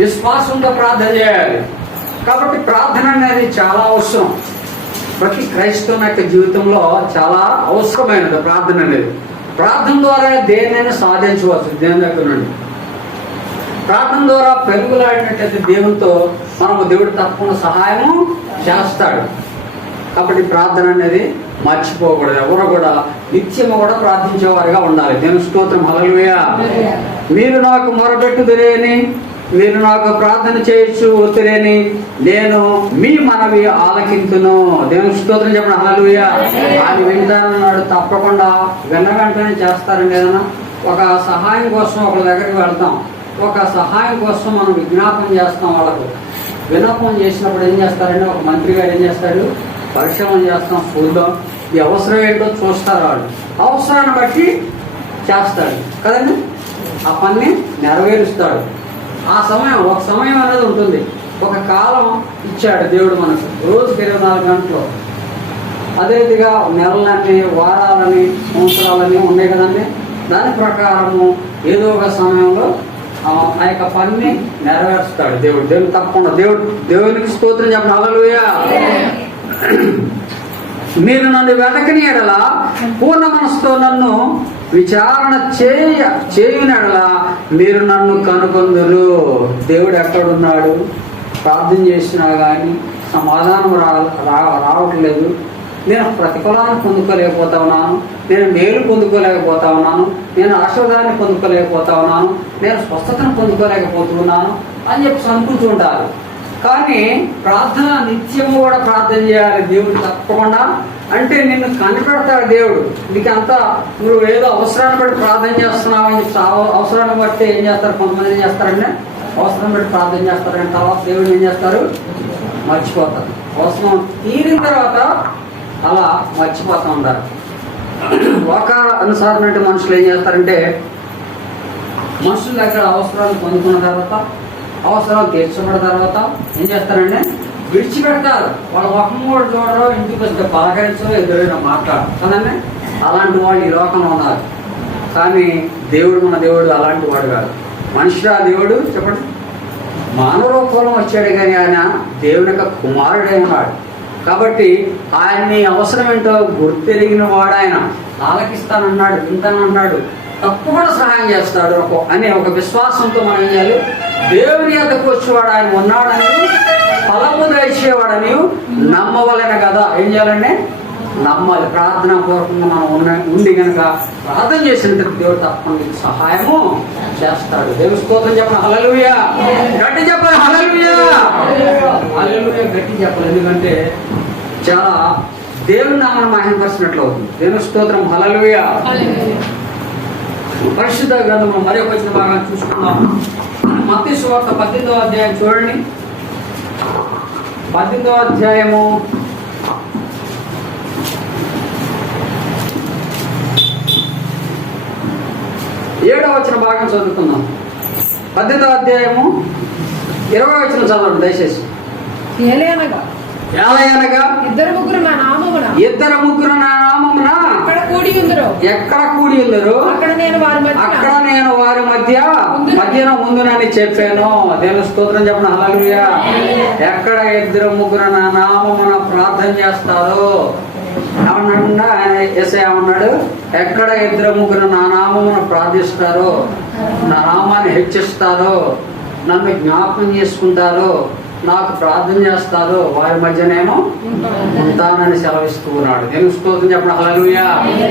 విశ్వాసంతో ప్రార్థన చేయాలి. కాబట్టి ప్రార్థన అనేది చాలా అవసరం. ప్రతి క్రైస్తవుని యొక్క జీవితంలో చాలా అవసరమైనది ప్రార్థన అనేది. ప్రార్థన ద్వారా దేన్నైనా సాధించవచ్చు. దేవుని దగ్గర నుండి ప్రార్థన ద్వారా పెరుగులాడినట్లయితే దేవునితో మనము దేవుడు తప్పకుండా సహాయము చేస్తాడు. కాబట్టి ప్రార్థన అనేది మర్చిపోకూడదు. ఎవరు కూడా నిత్యము కూడా ప్రార్థించేవారుగా ఉండాలి. దేవుని స్తోత్రం, హల్లెలూయా. మీరు నాకు మొరపెట్టుదురేని, మీరు నాకు ప్రార్థన చేయొచ్చు ఒత్తిరేని, నేను మీ మనవి ఆలకింతును. దేవుని స్తోత్రం చెప్పండి, హల్లెలూయా. ఆయన వింటానన్నాడు. తప్పకుండా వెంటనే చేస్తారండి. ఏదైనా ఒక సహాయం కోసం ఒకరి దగ్గరికి వెళ్తాం, ఒక సహాయం కోసం మనం విజ్ఞాపన చేస్తాం. వాళ్ళకు విన్నపం చేసినప్పుడు ఏం చేస్తారంటే ఒక మంత్రి గారు ఏం చేస్తాడు, పరిశ్రమం చేస్తాం, చూద్దాం, ఈ అవసరం ఏంటో చూస్తారు. వాళ్ళు అవసరాన్ని బట్టి చేస్తాడు కదండి, ఆ పని నెరవేరుస్తాడు. ఆ సమయం ఒక సమయం అనేది ఉంటుంది, ఒక కాలం ఇచ్చాడు దేవుడు మనకు. రోజుకి 24 గంటలు. అదేవిధంగా నెలలని, వారాలని, సంవత్సరాలని ఉన్నాయి కదండి. దాని ప్రకారము ఏదో ఒక సమయంలో ఆ యొక్క పనిని నెరవేరుస్తాడు దేవుడు. దేవుడు తప్పకుండా దేవునికి స్తోత్రం చెప్పండి, హల్లెలూయా. మీరు నన్ను వెతకని ఎడల పూర్ణ మనసుతో నన్ను విచారణ చేయుని ఎడల మీరు నన్ను కనుగొందురు. దేవుడు ఎక్కడున్నాడు? ప్రార్థన చేసినా కానీ సమాధానం రావట్లేదు. నేను ప్రతిఫలాన్ని పొందుకోలేకపోతా ఉన్నాను, నేను మేలు పొందుకోలేకపోతా ఉన్నాను, నేను ఆశీర్వాదాన్ని పొందుకోలేకపోతా ఉన్నాను, నేను స్వస్థతను పొందుకోలేకపోతున్నాను అని చెప్పి అనుకుంటూ ఉంటారు. కానీ ప్రార్థన నిత్యము కూడా ప్రార్థన చేయాలి. దేవుడు తప్పకుండా అంటే నిన్ను కనిపెడతాడు దేవుడు. నీకంతా నువ్వు ఏదో అవసరాన్ని బట్టి ప్రార్థన చేస్తున్నావు అని చెప్పి అవసరాన్ని బట్టి ఏం చేస్తారు, కొంతమంది ఏం చేస్తారంటే అవసరం బట్టి ప్రార్థన చేస్తారంటే తర్వాత దేవుడు ఏం చేస్తారు, మర్చిపోతారు. అవసరం తీరిన తర్వాత అలా మర్చిపోతూ ఉంటారు. ఒక అనుసారమైన మనుషులు ఏం చేస్తారంటే మనుషుల దగ్గర అవసరాలు పొందుకున్న తర్వాత, అవసరాలు తీర్చబడిన తర్వాత ఏం చేస్తారంటే విడిచిపెడతారు. వాళ్ళ ముఖం కూడా చూడరు, ఇంటికి వస్తే పలకరించో ఎదురైనా మాట్లాడరు కదండి. అలాంటి వాళ్ళు ఈ లోకంలో ఉన్నారు. కానీ దేవుడు, మన దేవుడు అలాంటి వాడు కాదు. మనిషిరా దేవుడు చెప్పండి, మానవ రూపంలో వచ్చాడు కానీ ఆయన దేవుని యొక్క కుమారుడే ఉన్నాడు. కాబట్టి ఆయన్ని అవసరం ఏంటో గుర్తెరిగిన వాడు. ఆయన ఆలకిస్తానన్నాడు, వింటానన్నాడు, తప్పకుండా సహాయం చేస్తాడు అనే ఒక విశ్వాసంతో మనం ఏం చేయాలి, దేవుని యొద్దకు వచ్చేవాడు ఆయన ఉన్నాడని, ఫలము దయచేవాడని నమ్మవలెను కదా. ఏం చేయాలంటే నమ్మాలి. ప్రార్థనా పూర్వకంగా మనం ఉండి కనుక ప్రార్థన చేసిన దేవుడు తప్పకుండా సహాయము చేస్తాడు. దేవుని స్తోత్రం చెప్పండి, హల్లెలూయా. గట్టి చెప్పాలి, హల్లెలూయా. హల్లెలూయా గట్టి చెప్పాలి. ఎందుకంటే చాలా దేవుని నామమును మహిమపరిచినట్లు అవుతుంది. దేవుని స్తోత్రం, హల్లెలూయా. పరిశుద్ధ గ్రంథంలో మరి ఒక వచ్చిన భాగాన్ని చూసుకుందాం. మత్తయి సువార్త 18వ అధ్యాయం చూడండి. 18వ అధ్యాయము వచ్చిన భాగం చదువుకుందాం. 18వ అధ్యాయము 20వ వచనం చదవండి దయచేసి. ఏలయనగా ఏలయనగా ఇద్దరు ముగ్గురు నా నామమున నా నామమున ఎక్కడ కూడి ఉందరో అక్కడ నేను వారి మధ్యన ముందునని చెప్పాను. దేవుని స్తోత్రం చెప్పండి. హల్లెలూయా. ఎక్కడ ఇద్దరు ముగ్గురు నా నామమున ప్రార్థన చేస్తారో ఏమన్నాడు ఆయన? యేసయ్య ఏమన్నాడు? ఎక్కడ ఇద్దరు ముగ్గురు నా నామమున ప్రార్థిస్తారో, నా నామాన్ని హెచ్చిస్తారో, నన్ను జ్ఞాపకం చేసుకుంటారో, నాకు ప్రార్థన చేస్తారో వారి మధ్యనేమో ఉంటానని సెలవిస్తూ ఉన్నాడు. నేను స్తోత్రం చెప్పడం. హల్లెలూయా.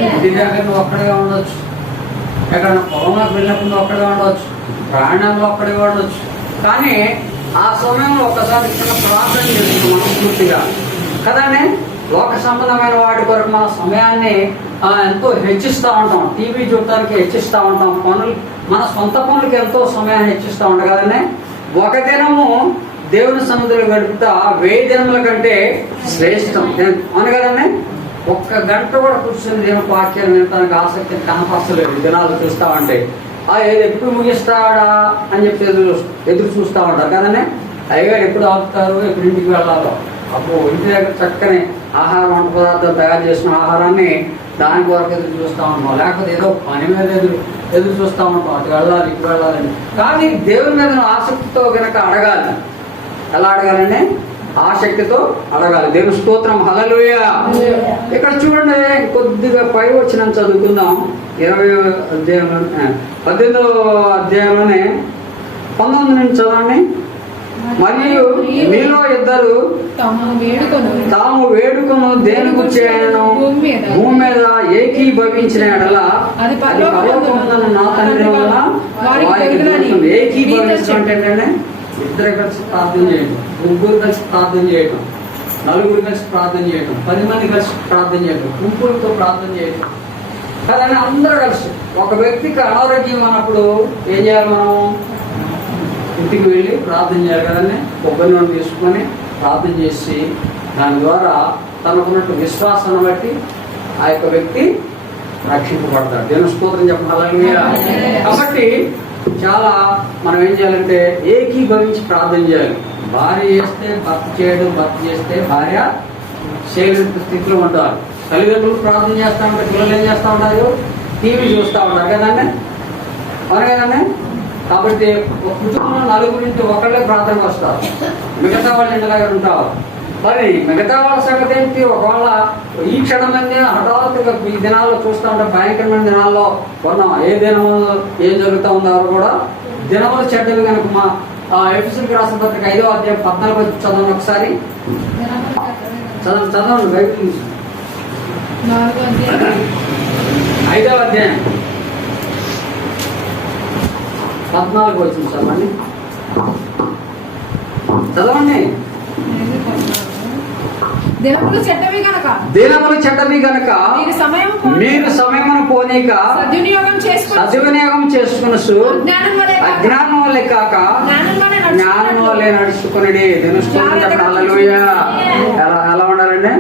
ఇంటి దగ్గర నువ్వు ఒక్కడిగా ఉండొచ్చు, ఎక్కడైనా పొలంలోకి వెళ్ళినప్పుడు నువ్వు ఒక్కడిగా ఉండవచ్చు, ప్రయాణంలో ఒక్కడిగా ఉండొచ్చు. కానీ ఆ సమయంలో ఒక్కసారి చిన్న ప్రార్థన చేస్తున్నాం మనస్ఫూర్తిగా కదండి. లోక సంబంధమైన వాటి కొరకు మన సమయాన్ని ఎంతో హెచ్చిస్తూ ఉంటాం. టీవీ చూడటానికి హెచ్చిస్తూ ఉంటాం. మన సొంత పనులకి ఎంతో సమయాన్ని హెచ్చిస్తూ ఉంటాం కదండి. ఒక దినము దేవుని సన్నిధిలో గడుపుతా 1000 దినముల కంటే శ్రేష్టం. అవును కదండి. ఒక్క గంట కూడా కూర్చొని దేవుని వాక్యాలు వినడానికి ఆసక్తి కనపరచలేదు. దినాలు చూస్తా ఉంటే ఏది ఎప్పుడు ముగిస్తాడా అని చెప్పి ఎదురు చూస్తూ ఉంటారు కదండి. అయ్యగారు ఎప్పుడు ఆపుతారు, ఎప్పుడు ఇంటికి వెళ్ళాలో. అప్పుడు ఇంటి దగ్గర చక్కని ఆహారం, వంట పదార్థాలు తయారు చేసిన ఆహారాన్ని దాని కొరకు ఎదురు చూస్తూ ఉంటాం. లేకపోతే ఏదో పని మీద ఎదురు చూస్తూ ఉంటాం. అటు వెళ్ళాలి, ఇటు వెళ్ళాలని. కానీ దేవుని మీద ఆసక్తితో కనుక అడగాలి. ఎలా అడగాలండి? ఆసక్తితో అడగాలి. దేవుని స్తోత్రం. హల్లెలూయా. ఇక్కడ చూడండి, కొద్దిగా పై వచ్చిన చదువుకుందాం. 20వ అధ్యాయంలో 18వ అధ్యాయంలోనే 19 నుంచి చదవండి. మరియు మీలో ఇద్దరు తాము వేడుకొను దేని గురించి భూమి మీద ఏకీభవించిన ఎడల అది పరలోకమందున్న నా తండ్రి వలన వారికి ఏకీభవించడం ఏంటంటే ఇద్దరు కలిసి ప్రార్థన చేయడం, ముగ్గురు కలిసి ప్రార్థన చేయడం, నలుగురు కలిసి ప్రార్థన చేయడం, 10 మంది కలిసి ప్రార్థన చేయడం, గుంపులతో ప్రార్థన చేయడం కదండి. అందరూ కలిసి. ఒక వ్యక్తికి అనారోగ్యం అన్నప్పుడు ఏం చేయాలి? మనం ఇంటికి వెళ్ళి ప్రార్థన చేయాలి కదండి. కొబ్బరి నూనె తీసుకొని ప్రార్థన చేసి దాని ద్వారా తనకున్నట్టు విశ్వాసాన్ని బట్టి ఆ యొక్క వ్యక్తి రక్షింపబడతాడు. దేవుని స్తోత్రం చెప్పండి. హల్లెలూయా. కాబట్టి చాలా మనం ఏం చేయాలంటే ఏకీభవించి ప్రార్థన చేయాలి. భార్య చేస్తే భర్త చేయడం, భర్త చేస్తే భార్య చేయలేని స్థితిలో ఉంటారు. తల్లిదండ్రులు ప్రార్థన చేస్తూ ఉంటారు, పిల్లలు ఏం చేస్తూ ఉంటారు? టీవీ చూస్తూ ఉంటారు కదండి. అవును కదండి. కాబట్టి ఒక కుటుంబంలో నలుగురింటి ఒకళ్ళే ప్రార్థనకు వస్తారు, మిగతా వాళ్ళు ఇంటిలాగా ఉంటారు. మరి మిగతా వాళ్ళ సంగతి ఏంటి? ఒకవేళ ఈ క్షణమంది హఠాత్తుగా ఈ దినాల్లో చూస్తూ ఉంటాం. భయంకరమైన దినాల్లో కొన్నాం. ఏ దినము ఏం జరుగుతూ ఉందో కూడా దినములు చెడ్డవి కనుక మా ఎఫెసీయులకు రాసిన పత్రిక 5వ అధ్యాయం 14 చదవండి ఒకసారి. చదవండి బైబిల్ నుంచి. 5వ అధ్యాయం 14 వచ్చింది చదవండి. చదవండి. దినములు చెడ్డవి గనక మీరు సమయమును పోనీక సద్వినియోగం చేసుకొనుచు అజ్ఞానం వల్లే కాక జ్ఞానం వల్లే నడుచుకుని. హల్లెలూయా. ఎలా ఉండాలండి?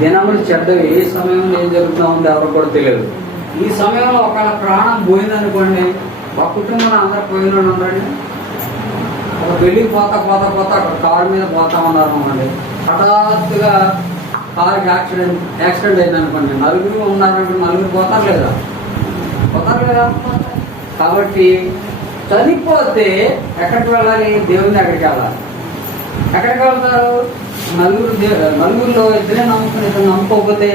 దినములు చెడ్డవి. ఏ సమయంలో ఏం జరుగుతూ ఉంది ఎవరికి కూడా తెలియదు. ఈ సమయంలో ఒకవేళ ప్రాణం పోయిందనుకోండి, ఒక కుటుంబంలో అందరు పోయిన ఉన్నారండి. ఒక పెళ్ళికి పోతా కారు మీద పోతా ఉన్నారు అనుకోండి. హఠాత్తుగా కారుకి యాక్సిడెంట్ అయింది అనుకోండి. నలుగురు ఉన్నారంటే నలుగురు పోతారు లేదా? కాబట్టి చనిపోతే ఎక్కడికి వెళ్ళాలి? దేవుని దగ్గరికి వెళ్ళాలి. ఎక్కడికి వెళ్తారు? నలుగురిలో ఇద్దరే నమ్ముకుని ఇద్దరు నమ్ముకోకపోతే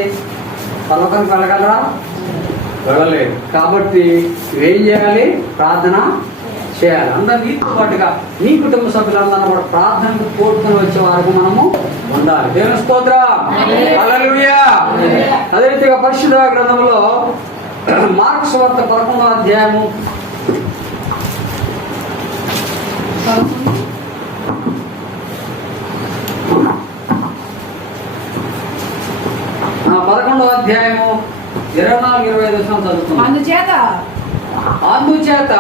పర్వతానికి వెళ్ళగలరా? వెళ్ళలేదు. కాబట్టి ఏం చేయాలి? ప్రార్థన చేయాలి. అందరూ నీతో పాటుగా నీ కుటుంబ సభ్యులందరూ కూడా ప్రార్థనకు కోరుకుని వచ్చే వారికి మనము ఉండాలి. దేవుని స్తోత్రం. హల్లెలూయా. అదే రీతిగా పరిశుద్ధ గ్రంథంలో మార్కు సువార్త 11వ అధ్యాయము 24, 25 చదువుతున్నాం. అందుచేత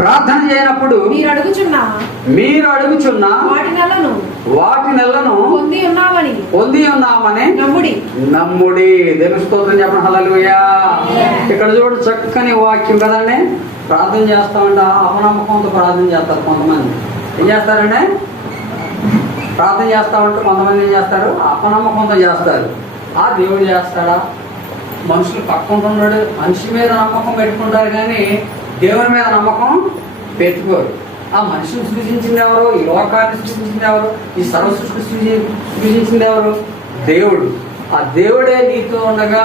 ప్రార్థన చేయనప్పుడు మీరు అడుగుచున్న వాటి నెలను పొంది ఉన్నామని నమ్ముడి. దేవుని స్తోత్రం చెప్పండి. హల్లెలూయా. ఇక్కడ చూడండి చక్కని వాక్యం కదండి. ప్రార్థన చేస్తామంటే అపనమ్మకంతో ప్రార్థన చేస్తారు కొంతమంది. ఏం చేస్తారండి? ప్రార్థన చేస్తామంటే కొంతమంది ఏం చేస్తారు? అపనమ్మకంతో చేస్తారు. ఆ దేవుడు చేస్తాడా? మనుషులు పక్కన ఉన్నాడు, మనిషి మీద నమ్మకం పెట్టుకుంటారు కానీ దేవుని మీద నమ్మకం పెట్టుకోరు. ఆ మనిషిని సృజించింది ఎవరు? ఈ లోకాన్ని సృజించింది ఎవరు? ఈ సర్వ సృష్టి సృజించింది ఎవరు? దేవుడు. ఆ దేవుడే నీతో ఉండగా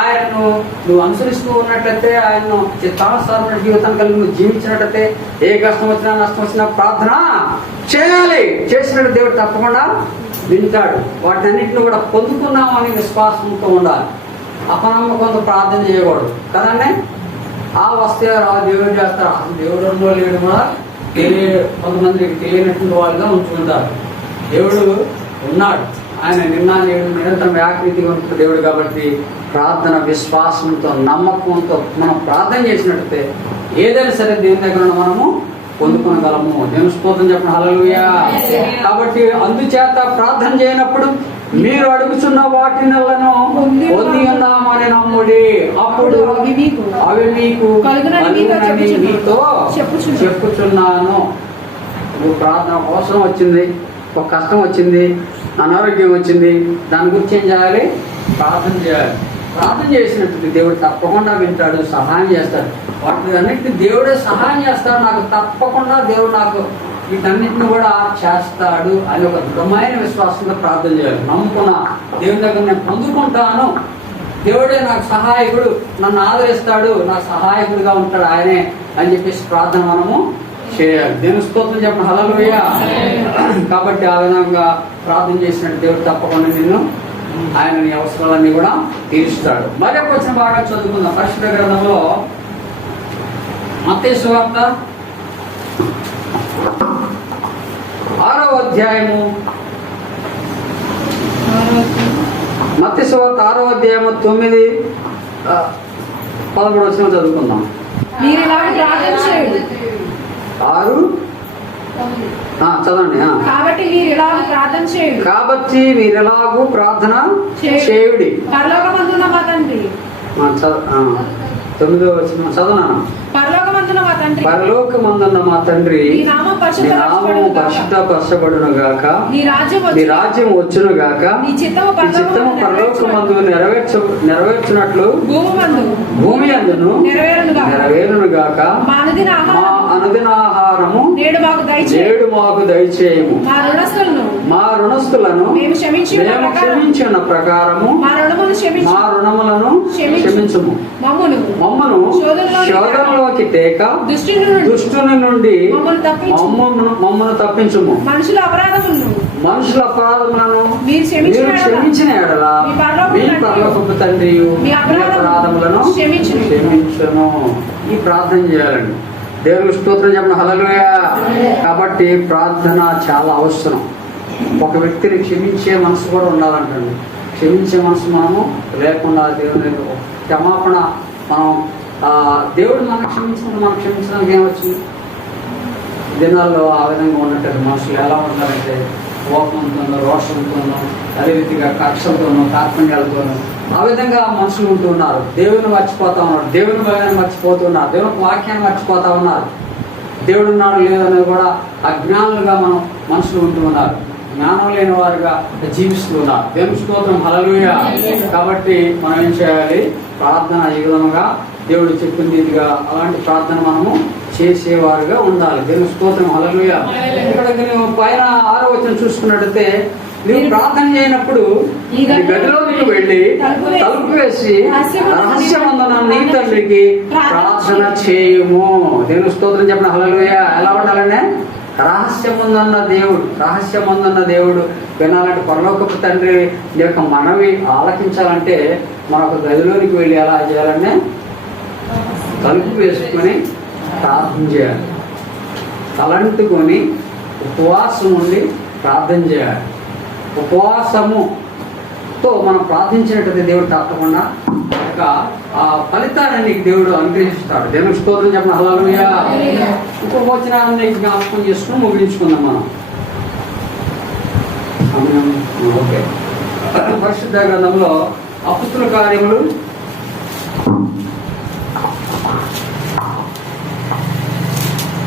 ఆయనను నువ్వు అనుసరిస్తూ ఉన్నట్లయితే, ఆయన్ను చిత్తానుసారమైన జీవితం కలిగి నువ్వు జీవించినట్లయితే ఏ కష్టం వచ్చినా నష్టం వచ్చినా ప్రార్థన చేయాలి. చేసినట్టు దేవుడు తప్పకుండా వింటాడు. వాటినన్నింటిని కూడా పొందుకున్నామని విశ్వాసంతో ఉండాలి. అపనమ్మకంతో ప్రార్థన చేయకూడదు కదండి. ఆ వస్తే ఆ దేవుడు చేస్తారు. అసలు దేవుడు ఉందో లేడు కూడా కొంతమందికి తెలియనటువంటి వాళ్ళుగా ఉంచుకుంటారు. దేవుడు ఉన్నాడు, ఆయన నిన్న నేడు నిరంతరం ఏకరీతిగా ఉంటున్న దేవుడు. కాబట్టి ప్రార్థన విశ్వాసంతో నమ్మకంతో మనం ప్రార్థన చేసినట్లయితే ఏదైనా సరే దేవుని దగ్గర మనము పొందుకోగలము. దేవుని స్తోత్రం చెప్పండి. హల్లెలూయా. కాబట్టి అందుచేత ప్రార్థన చేయనప్పుడు మీరు అడుగుచున్న వాటి నెలను పొంది ఉన్నామని నమ్ముడి. అప్పుడు అవి మీకు మీతో చెప్పుచున్నాను. నువ్వు ప్రార్థన అవసరం వచ్చింది, ఒక కష్టం వచ్చింది, అనారోగ్యం వచ్చింది, దాని గురించి ఏం చేయాలి? ప్రార్థన చేయాలి. ప్రార్థన చేసినట్టు దేవుడు తప్పకుండా వింటాడు, సహాయం చేస్తాడు. వాటి అన్నింటినీ దేవుడే సహాయం చేస్తాడు. నాకు తప్పకుండా దేవుడు నాకు వీటన్నిటిని కూడా చేస్తాడు అని ఒక దృఢమైన విశ్వాసంగా ప్రార్థన చేయాలి. నమ్ముకున్నా దేవుని దగ్గర నేను పొందుకుంటాను, దేవుడే నాకు సహాయకుడు, నన్ను ఆదరిస్తాడు, నాకు సహాయకుడిగా ఉంటాడు ఆయనే అని చెప్పేసి ప్రార్థన మనము చేయాలి. దేవుని స్తోత్రం చెప్పండి. హల్లెలూయా. కాబట్టి ఆ విధంగా ప్రార్థన చేసినట్టు దేవుడు తప్పకుండా నిన్ను ఆయన నీ అవసరాలన్నీ కూడా తీరుస్తాడు. మరొక వచ్చిన బాగా చదువుకుందాం. పరిశుద్ధ గ్రంథంలో మత్తయి సువార్త 6వ అధ్యాయము. మత్తయి సువార్త 6వ అధ్యాయము 9, 11 వచ్చిన చదువుకుందాం. 6 చదవండి. కాబట్టి మీరు ఎలాగూ ప్రార్థన చేయుడి. పరలోకమందున్న మా తండ్రి. 9వ వచనం చదవనా? పరలోకమందున్న మా తండ్రి, నీ నామం పరిశుద్ధపరచబడును గాక, నీ రాజ్యం వచ్చును గాక, నీ చిత్తము పరలోకమందు నెరవేర్చునట్లు భూమి అందును నెరవేరును గాక. మా అనుదిన ఆహారము నేడు మాకు దయచేయము. మా రుణస్థులను మేము క్షమించిన ప్రకారము మా రుణములను క్షమించుము. మమ్మను శోధనలోకి తేక దుష్టుని నుండి మమ్మను తప్పించుము. మనుషుల అపరాధములను మీరు క్షమించిన ఎడల మీ పరలోకపు తండ్రి మీ అపరాధములను క్షమించును. ఈ ప్రార్థన చేయాలండి. దేవుని స్తోత్రం చెప్పండి. హల్లెలూయా. కాబట్టి ప్రార్థన చాలా అవసరం. ఒక వ్యక్తిని క్షమించే మనసు కూడా ఉండాలంటండి. క్షమించే మనసు మనము లేకుండా దేవుని క్షమాపణ మనం దేవుడు మనం క్షమించడానికి ఏమొచ్చింది? దినాల్లో ఆ విధంగా ఉన్నట్టు మనుషులు ఎలా ఉంటారంటే కోపంతోనో రోషంతోనో అదే రీతిగా కక్షలతోనో కార్పణ్యాలతోనో ఆ విధంగా మనుషులు ఉంటూ ఉన్నారు. దేవుని మర్చిపోతా ఉన్నారు, దేవుని భయాన్ని మర్చిపోతున్నారు, దేవుని వాక్యాన్ని మర్చిపోతా ఉన్నారు. దేవుడు ఉన్నాడు లేదనేది కూడా అజ్ఞానులుగా మనుషులు ఉంటూ ఉన్నారు. జ్ఞానం లేని వారుగా జీవిస్తూ ఉన్నారు. దేవుని స్తోత్రం. హల్లెలూయా. కాబట్టి మనం ఏం చేయాలి? ప్రార్థన ఈ విధంగా దేవుడు చెప్పిన రీతిగా అలాంటి ప్రార్థన మనము చేసేవారుగా ఉండాలి. దేవుని స్తోత్రం. హల్లెలూయా. ఇక్కడ నువ్వు పైన 6వ వచనం చూసుకున్నట్టయితే, నువ్వు ప్రార్థన చేయనప్పుడు నీ గదిలోకి వెళ్ళి తలుపు వేసి రహస్యమందున నీ తండ్రికి ప్రార్థన చేయము. దేవుని స్తోత్రం చెప్పండి. హల్లెలూయా. ఎలా ఉండాలంటే రహస్యమందున్న దేవుడు వినాలంటే, పరలోకపు తండ్రి యొక్క మనవి ఆలకించాలంటే మనకు గదిలోనికి వెళ్ళి ఎలా చేయాలంటే తలుపు వేసుకొని ప్రార్థన చేయాలి. తలంటుకొని ఉపవాసం ఉండి ప్రార్థన చేయాలి. ఉపవాసముతో మనం ప్రార్థించినట్టయితే దేవుడు తప్పకుండా యొక్క ఆ ఫలితాన్ని నీకు దేవుడు అనుగ్రహిస్తాడు. దేవునికి స్తోత్రం చెప్పండి. హల్లెలూయా. ఇంకొక వచనాన్ని జ్ఞాపకం చేసుకుని ముగించుకుందాం మనం. ఓకే. పరిశుద్ధ గ్రంథంలో అపొస్తలుల కార్యములు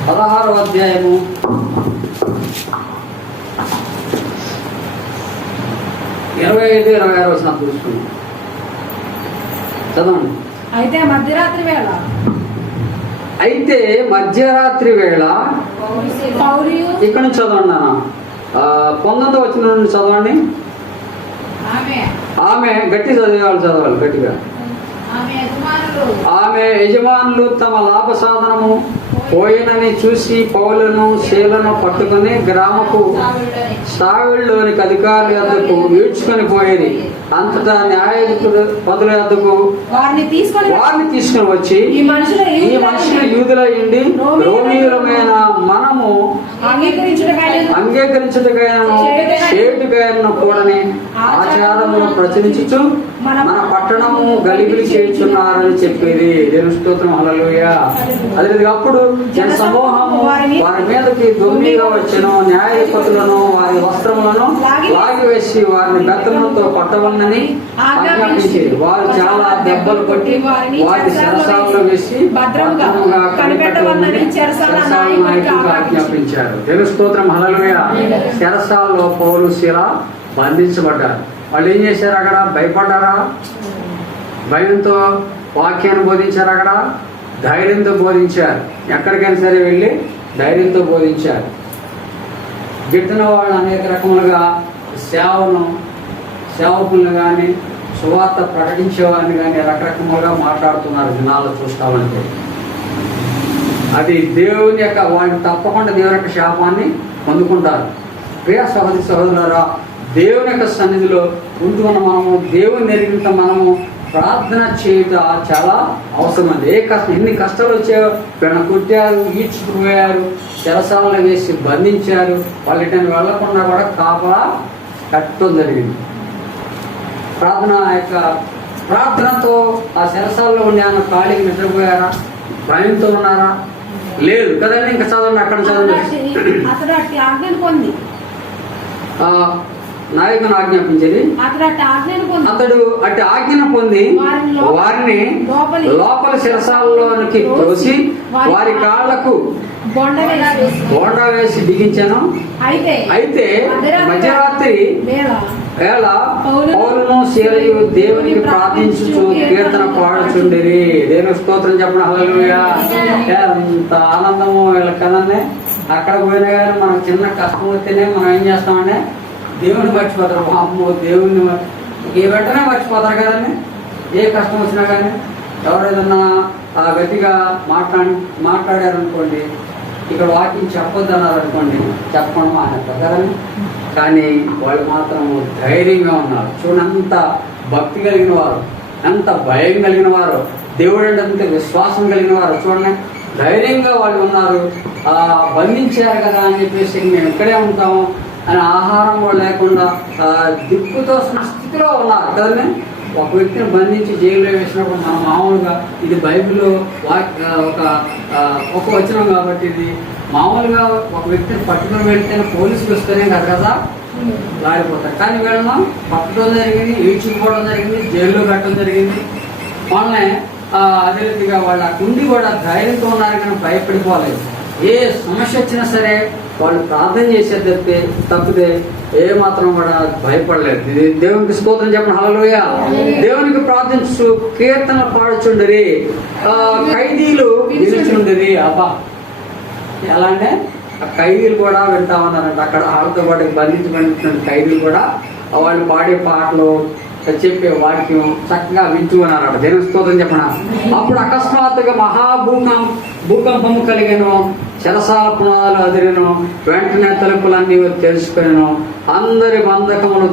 16వ అధ్యాయము 25-26 వచనం చూసుకున్నాం. చదవండి. అయితే మధ్యరాత్రి వేళ పౌలియు ఇక్కడ నుంచి చదవండి నాన్న. 19వ వచనం నుండి చదవండి. ఆమె గట్టి చదివేవాళ్ళు చదవాలి గట్టిగా. ఆమె యజమానులు తమ లాభ సాధనము పోయినని చూసి పౌలును శీలను పట్టుకుని గ్రామపు సావిళ్ళలోనికి అధికారుల వద్దకు ఈడ్చుకొని పోయేది. అంతటా న్యాయాధిపతుల వద్దకు వారిని తీసుకొని వచ్చి, ఈ మనుషులు యూదులయ్యుండి రోమీయులమైన మనము అంగీకరించుటకైనను చేయుటకైనను కూడని ఆచారమును ప్రచురించుచు మన పట్టణము గలిబిలి చేయుచున్నారని చెప్పేది. దేవుని స్తోత్రం. హల్లెలూయా. అదే అప్పుడు జన సమూహము వారి మీదకి దొమ్మిగా వచ్చెను. న్యాయాధిపతులను వారి వస్త్రములను లాగివేసి వారిని బెత్తములతో పట్టవలనని ఆజ్ఞాపించేది. వారు చాలా దెబ్బలు కొట్టి వారి చెరసాలలో వేసి భద్రముగా కనిపెట్టవలనని చెరసాల నాయకునికి ఆజ్ఞాపించారు. దేవుని స్తోత్రం. హల్లెలూయా. చెరసాలలో పౌలు శీల బంధించబడ్డారు. వాళ్ళు ఏం చేశారు? అక్కడ భయపడ్డారా? భయంతో వాక్యాన్ని బోధించారు. అక్కడ ధైర్యంతో బోధించారు. ఎక్కడికైనా సరే వెళ్ళి ధైర్యంతో బోధించారు. గిట్టిన వాళ్ళు అనేక రకములుగా సేవకులను కానీ సువార్త ప్రకటించేవారిని కానీ రకరకములుగా మాట్లాడుతున్నారు. జనాలు చూస్తామంటే అది దేవుని యొక్క వాళ్ళు తప్పకుండా దేవుని యొక్క శాపాన్ని పొందుకుంటారు. ప్రియ సహోదరి సహోదరులారా, దేవుని యొక్క సన్నిధిలో ఉంటున్న మనము, దేవుని ఎరిగినంత మనము ప్రార్థన చేయుట చాలా అవసరమండి. ఎన్ని కష్టాలు వచ్చాయో, వీళ్ళని కుట్టారు, ఈడ్చుకుపోయారు, చెరసాలను వేసి బంధించారు. వాళ్ళు ఇటని వెళ్లకుండా కూడా కాపలా కట్టడం జరిగింది. ప్రార్థనతో ఆ చెరసాలలో ఉండి ఆయన ఖాళీకి నిద్రపోయారా? భయంతో ఉన్నారా? లేదు కదండి. ఇంకా చదవండి. అక్కడ చదవండి. నాయకుని ఆజ్ఞాపించేది. అతడు అటు ఆజ్ఞను పొంది వారిని లోపల శిరసాలలోనికి తోసి వారి కాళ్లకు బోండ వేసి బిగించాను. అయితే మధ్యరాత్రి వేళ పౌలును శీలయు దేవునికి ప్రార్థించుచు కీర్తన పాడుచుండిరి. దేవుని స్తోత్రం చెప్పడం. హల్లెలూయా. ఎంత ఆనందము వీళ్ళ కదండి. అక్కడ పోయినా కానీ మనకు చిన్న కష్టం వస్తేనే మనం ఏం చేస్తామంటే దేవుని మర్చిపోతారు. అమ్మో దేవుని వెంటనే మర్చిపోతారు కదండి. ఏ కష్టం వచ్చినా కానీ ఎవరు ఏదన్నా గట్టిగా మాట్లాడారనుకోండి, ఇక్కడ వాక్యం చెప్పొద్దన్నారనుకోండి, చెప్పడం మానేస్తారు కదండి. కానీ వాళ్ళు మాత్రం ధైర్యంగా ఉన్నారు. చూడండి, అంత భక్తి కలిగిన వారు, ఎంత భయం కలిగిన వారు, దేవుడు అంటే అంత విశ్వాసం కలిగిన వారు. చూడండి, ధైర్యంగా వాళ్ళు ఉన్నారు. బంధించారు కదా అని చెప్పేసి మేము ఇక్కడే ఉంటాము అని ఆహారం కూడా లేకుండా దిక్కుతో స్థితిలో ఉన్నారు కదండి. ఒక వ్యక్తిని బంధించి జైల్లో వేసినప్పుడు మనం మామూలుగా ఇది బైబిల్లో ఒక వచనం కాబట్టి ఇది మామూలుగా ఒక వ్యక్తిని పట్టుకుని వెళ్తేనే పోలీసులు వస్తేనే కాదు కదా లాడిపోతారు. కానీ వీళ్ళను పట్టడం జరిగింది, ఈడ్చుకుపోవడం జరిగింది, జైల్లో పెట్టడం జరిగింది. వాళ్ళనే అదే రీతిగా వాళ్ళ కుండి కూడా ధైర్యంతో ఉన్నారు కానీ భయపడిపోలేదు. ఏ సమస్య వచ్చినా సరే వాళ్ళు ప్రార్థన చేసేది తప్పితే ఏ మాత్రం కూడా భయపడలేదు. దేవునికి స్తోత్రం చెప్పండి. హల్లెలూయా. దేవునికి ప్రార్థించు కీర్తన పాడుచుండరి. ఖైదీలు నిలుచుండరి. అబ్బా ఎలా అంటే ఆ ఖైదీలు కూడా వింటా ఉన్నారంట. అక్కడ వాళ్ళతో పాటు బంధించబడిన ఖైదీలు కూడా వాళ్ళు పాడే పాటలు చెప్పే వాక్యం చక్కగా వింటూ ఉన్నారట. దేవుని స్తోత్రం చెప్పండి. అప్పుడు అకస్మాత్తుగా భూకంపము కలిగాను, చెరసాల పునాదులు అదిరిను, వెంటనే తలుపులన్నీ తెలుసుకున్నాను, అందరి బంధకములు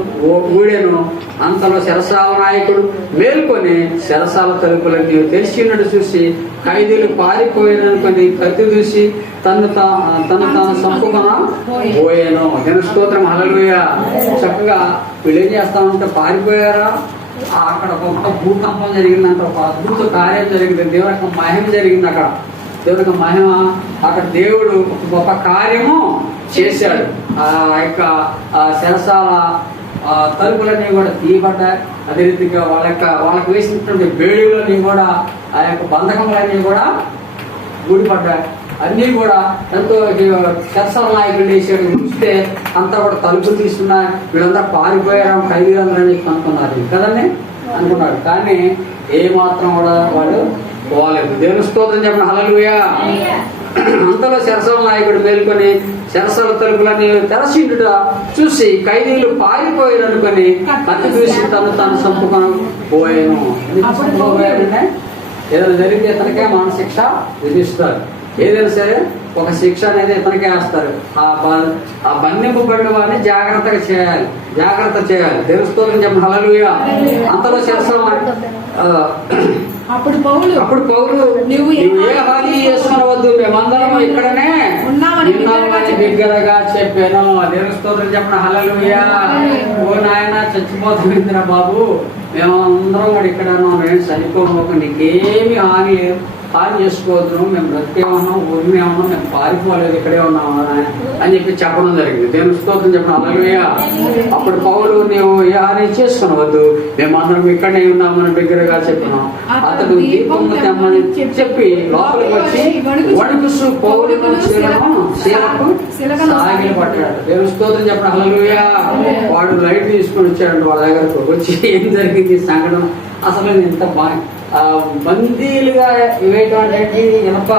ఊడెను. అంతలో చెరసాల నాయకుడు మేల్కొని చెరసాల తలుపులన్నీ తెలిసినట్టు చూసి ఖైదీలు పారిపోయారనుకొని కత్తి చూసి తను తాను చంపుకున్నా పోయాను. దేవుని స్తోత్రం. హల్లెలూయా. చక్కగా వీళ్ళు ఏం చేస్తా ఉంటే పారిపోయారా? అక్కడ గొప్ప భూకంపం జరిగిందంట, ఒక అద్భుత కార్యం జరిగింది, దేవుని యొక్క మహిమ జరిగింది అక్కడ. దేవుని యొక్క మహిమ అక్కడ దేవుడు ఒక గొప్ప కార్యము చేశాడు. ఆ యొక్క శరసాల తలుపులన్నీ కూడా తీయబడ్డాయి. అదే రీతిగా వాళ్ళకి వేసినటువంటి బేడులన్నీ కూడా, ఆ యొక్క బంధకములన్నీ కూడా ఊడిపడ్డాయి. అన్నీ కూడా ఎంతో శరసాల నాయకుడు వేసాడు. చూస్తే అంతా కూడా తలుపులు తీస్తున్నాయి, వీళ్ళంతా పారిపోయారు, ఖైదీలందరూ అనుకున్నారు కదండి, అనుకున్నాడు. కానీ ఏ మాత్రం కూడా వాళ్ళు పోలేదు. దేవుని స్తోత్రం చెప్పండి, హల్లెలూయా. అంతలో శరసాల నాయకుడు మేల్కొని శరసాల తలుపులని తెరచిండుట చూసి ఖైదీలు పారిపోయారు అనుకొని కత్తి చూసి తను చంపుకొని పోయాను. ఏదైనా జరిగితే ఇతనికే మరణ శిక్ష విధిస్తారు. ఏదైనా సరే ఒక శిక్ష అనేది ఇతనికే వేస్తారు. ఆ బంధింపబడిన వారిని జాగ్రత్త చేయాలి. దేవుని స్తోత్రం చెప్పండి, హల్లెలూయా. అంతలో శరసాల అప్పుడు పౌలు నువ్వు ఏ హాని చేసుకునవద్దు, మేమందరం ఇక్కడనే ఉన్నామని బిగ్గరగా చెప్పాను. దేవుని స్తోత్రం చెప్పండి, హల్లెలూయా. ఓ నాయన చచ్చిపోతుందిరా బాబు, మేమందరం కూడా ఇక్కడ నేను చనిపోక నీకేమి హాని చేసుకోవద్దు, మేము బ్రతికే ఉన్నాం, ఊరినే ఉన్నాం, మేము పారిపోలేదు, ఇక్కడే ఉన్నాం అని చెప్పి చెప్పడం జరిగింది. దేవుని స్తోత్రం చెప్పిన హల్లెలూయా. అప్పుడు పౌలు నీవు ఏ హాని చేసుకునవద్దు, మేమందరం ఇక్కడనే ఉన్నామని బిగ్గరగా చెప్పినాం. అతడు దీపము తెమ్మని చెప్పి లోపలికి వచ్చి వణుకుసు పౌలును శీలకు సాగిలి పట్టాడు. దేవుని స్తోత్రం చెప్పిన హల్లెలూయా. వాడు లైట్ తీసుకొని వచ్చాడు వాళ్ళ దగ్గరకు. వచ్చి ఏం జరిగింది సంఘటన, అసలు ఇంత బందీలుగా ఇవేటువంటి ఇనప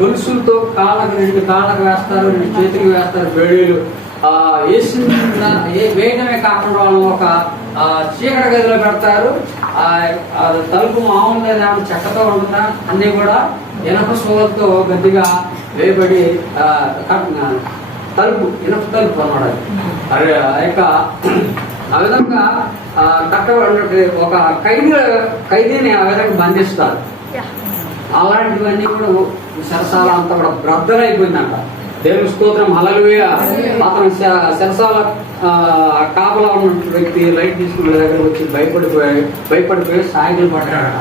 గొలుసులతో కాళ్ళకు 2 కాళ్ళకు వేస్తారు, 2 చేతులకు వేస్తారు బేడీలు. వేయడమే కాకుండా వాళ్ళని ఒక చీకటి గదిలో పెడతారు. తలుపు మామూలుగా చెక్కతో ఉంటుందా, అన్నీ కూడా ఇనప సోలతో గట్టిగా వేయబడి ఇనప తలుపు అన్నమాట. అరే ఆ విధంగా కట్టబడినట్టు ఒక ఖైదీని ఆ విధంగా బంధిస్తారు. అలాంటివన్నీ కూడా శరసాల అంతా కూడా బ్రద్దలైపోయిందంట. దేవుని స్తోత్రం, హల్లెలూయా. అతను శరసాల కాపలా ఉన్న వ్యక్తి లైట్ తీసుకునే దగ్గర వచ్చి భయపడిపోయి సాగిలు పట్టాడట.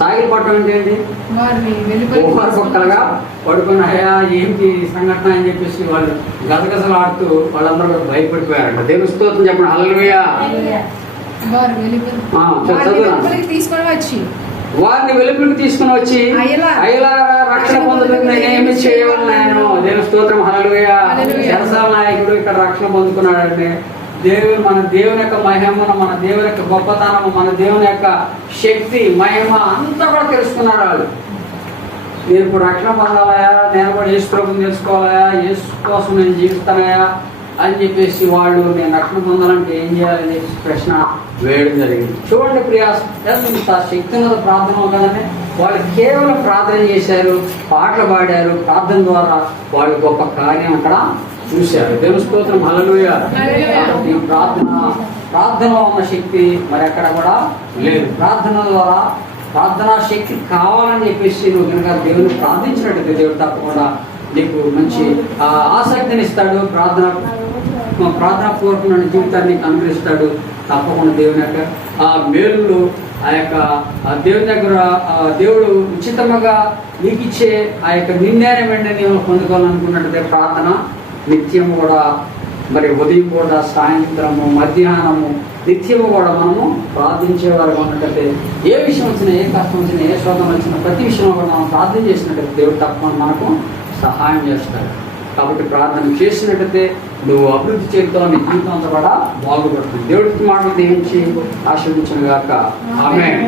సాగిలు పట్టడం అంటే ఏంటి, పక్కలుగా పడుకుని అయ్యా ఏంటి సంఘటన అని చెప్పేసి వాళ్ళు గసగసలాడుతూ వాళ్ళందరూ భయపడిపోయారంట. దేవుని స్తోత్రం చెప్పండి, హల్లెలూయా. వారిని వెలుపులకు తీసుకుని వచ్చి అయ్యలారా రక్షణ పొందుతుంది, నేనేమి చేయవలను. దేవుని స్తోత్రం, హల్లెలూయా. శరసాల నాయకుడు ఇక్కడ రక్షణ పొందుకున్నాడంటే మన దేవుని యొక్క మహిమను, మన దేవుని యొక్క గొప్పతనము, మన దేవుని యొక్క శక్తి మహిమ అంతా కూడా తెలుసుకున్నారు వాళ్ళు. నేను ఇప్పుడు రక్షణ పొందాలయా, నేను కూడా యేసు ప్రభుని తెలుసుకోవాలయా, యేసు కోసం నేను జీవిస్తానయా అని చెప్పేసి వాళ్ళు నేను రక్షణ పొందాలంటే ఏం చేయాలని చెప్పేసి ప్రశ్న వేయడం జరిగింది. చూడండి ప్రియాస, శక్తివంత ప్రార్థన కదండి. వాళ్ళు కేవలం ప్రార్థన చేశారు, పాటలు పాడారు, ప్రార్థన ద్వారా వాళ్ళు గొప్ప కార్యం అక్కడ చూశారు. దేవుని స్తోత్రం, హల్లెలూయా. కాబట్టి ప్రార్థనలో ఉన్న శక్తి మరి ఎక్కడ కూడా లేదు. ప్రార్థన ద్వారా ప్రార్థనా శక్తి కావాలని చెప్పేసి నువ్వు కనుక దేవుని ప్రార్థించినట్టు దేవుడు తప్పకుండా నీకు మంచి ఆసక్తిని ఇస్తాడు. ప్రార్థనాపూర్వకమైన జీవితాన్ని అనుగ్రహిస్తాడు. తప్పకుండా దేవుని యొక్క మేలులు ఆ యొక్క దేవుని దగ్గర దేవుడు ఉచితంగా నీకు ఇచ్చే ఆ యొక్క నిండానే వెంటనే నీవు పొందుకోవాలనుకున్నట్టు ప్రార్థన నిత్యము కూడా మరి ఉదయం కూడా సాయంత్రము మధ్యాహ్నము నిత్యము కూడా మనము ప్రార్థించేవారు ఉన్నట్టయితే ఏ విషయం వచ్చినా, ఏ కష్టం వచ్చినా, ఏ శోధన వచ్చినా ప్రతి విషయంలో కూడా మనం ప్రార్థన చేసినట్టయితే దేవుడు తప్పకుండా మనకు సహాయం చేస్తాడు. కాబట్టి ప్రార్థన చేసినట్టయితే నువ్వు అభివృద్ధి చేరుతావు, నీ జీవితం అంతా కూడా బాగుపడుతుంది. దేవుడికి మాటలు దీవించి ఆశీర్వదించును గాక. ఆమేన్.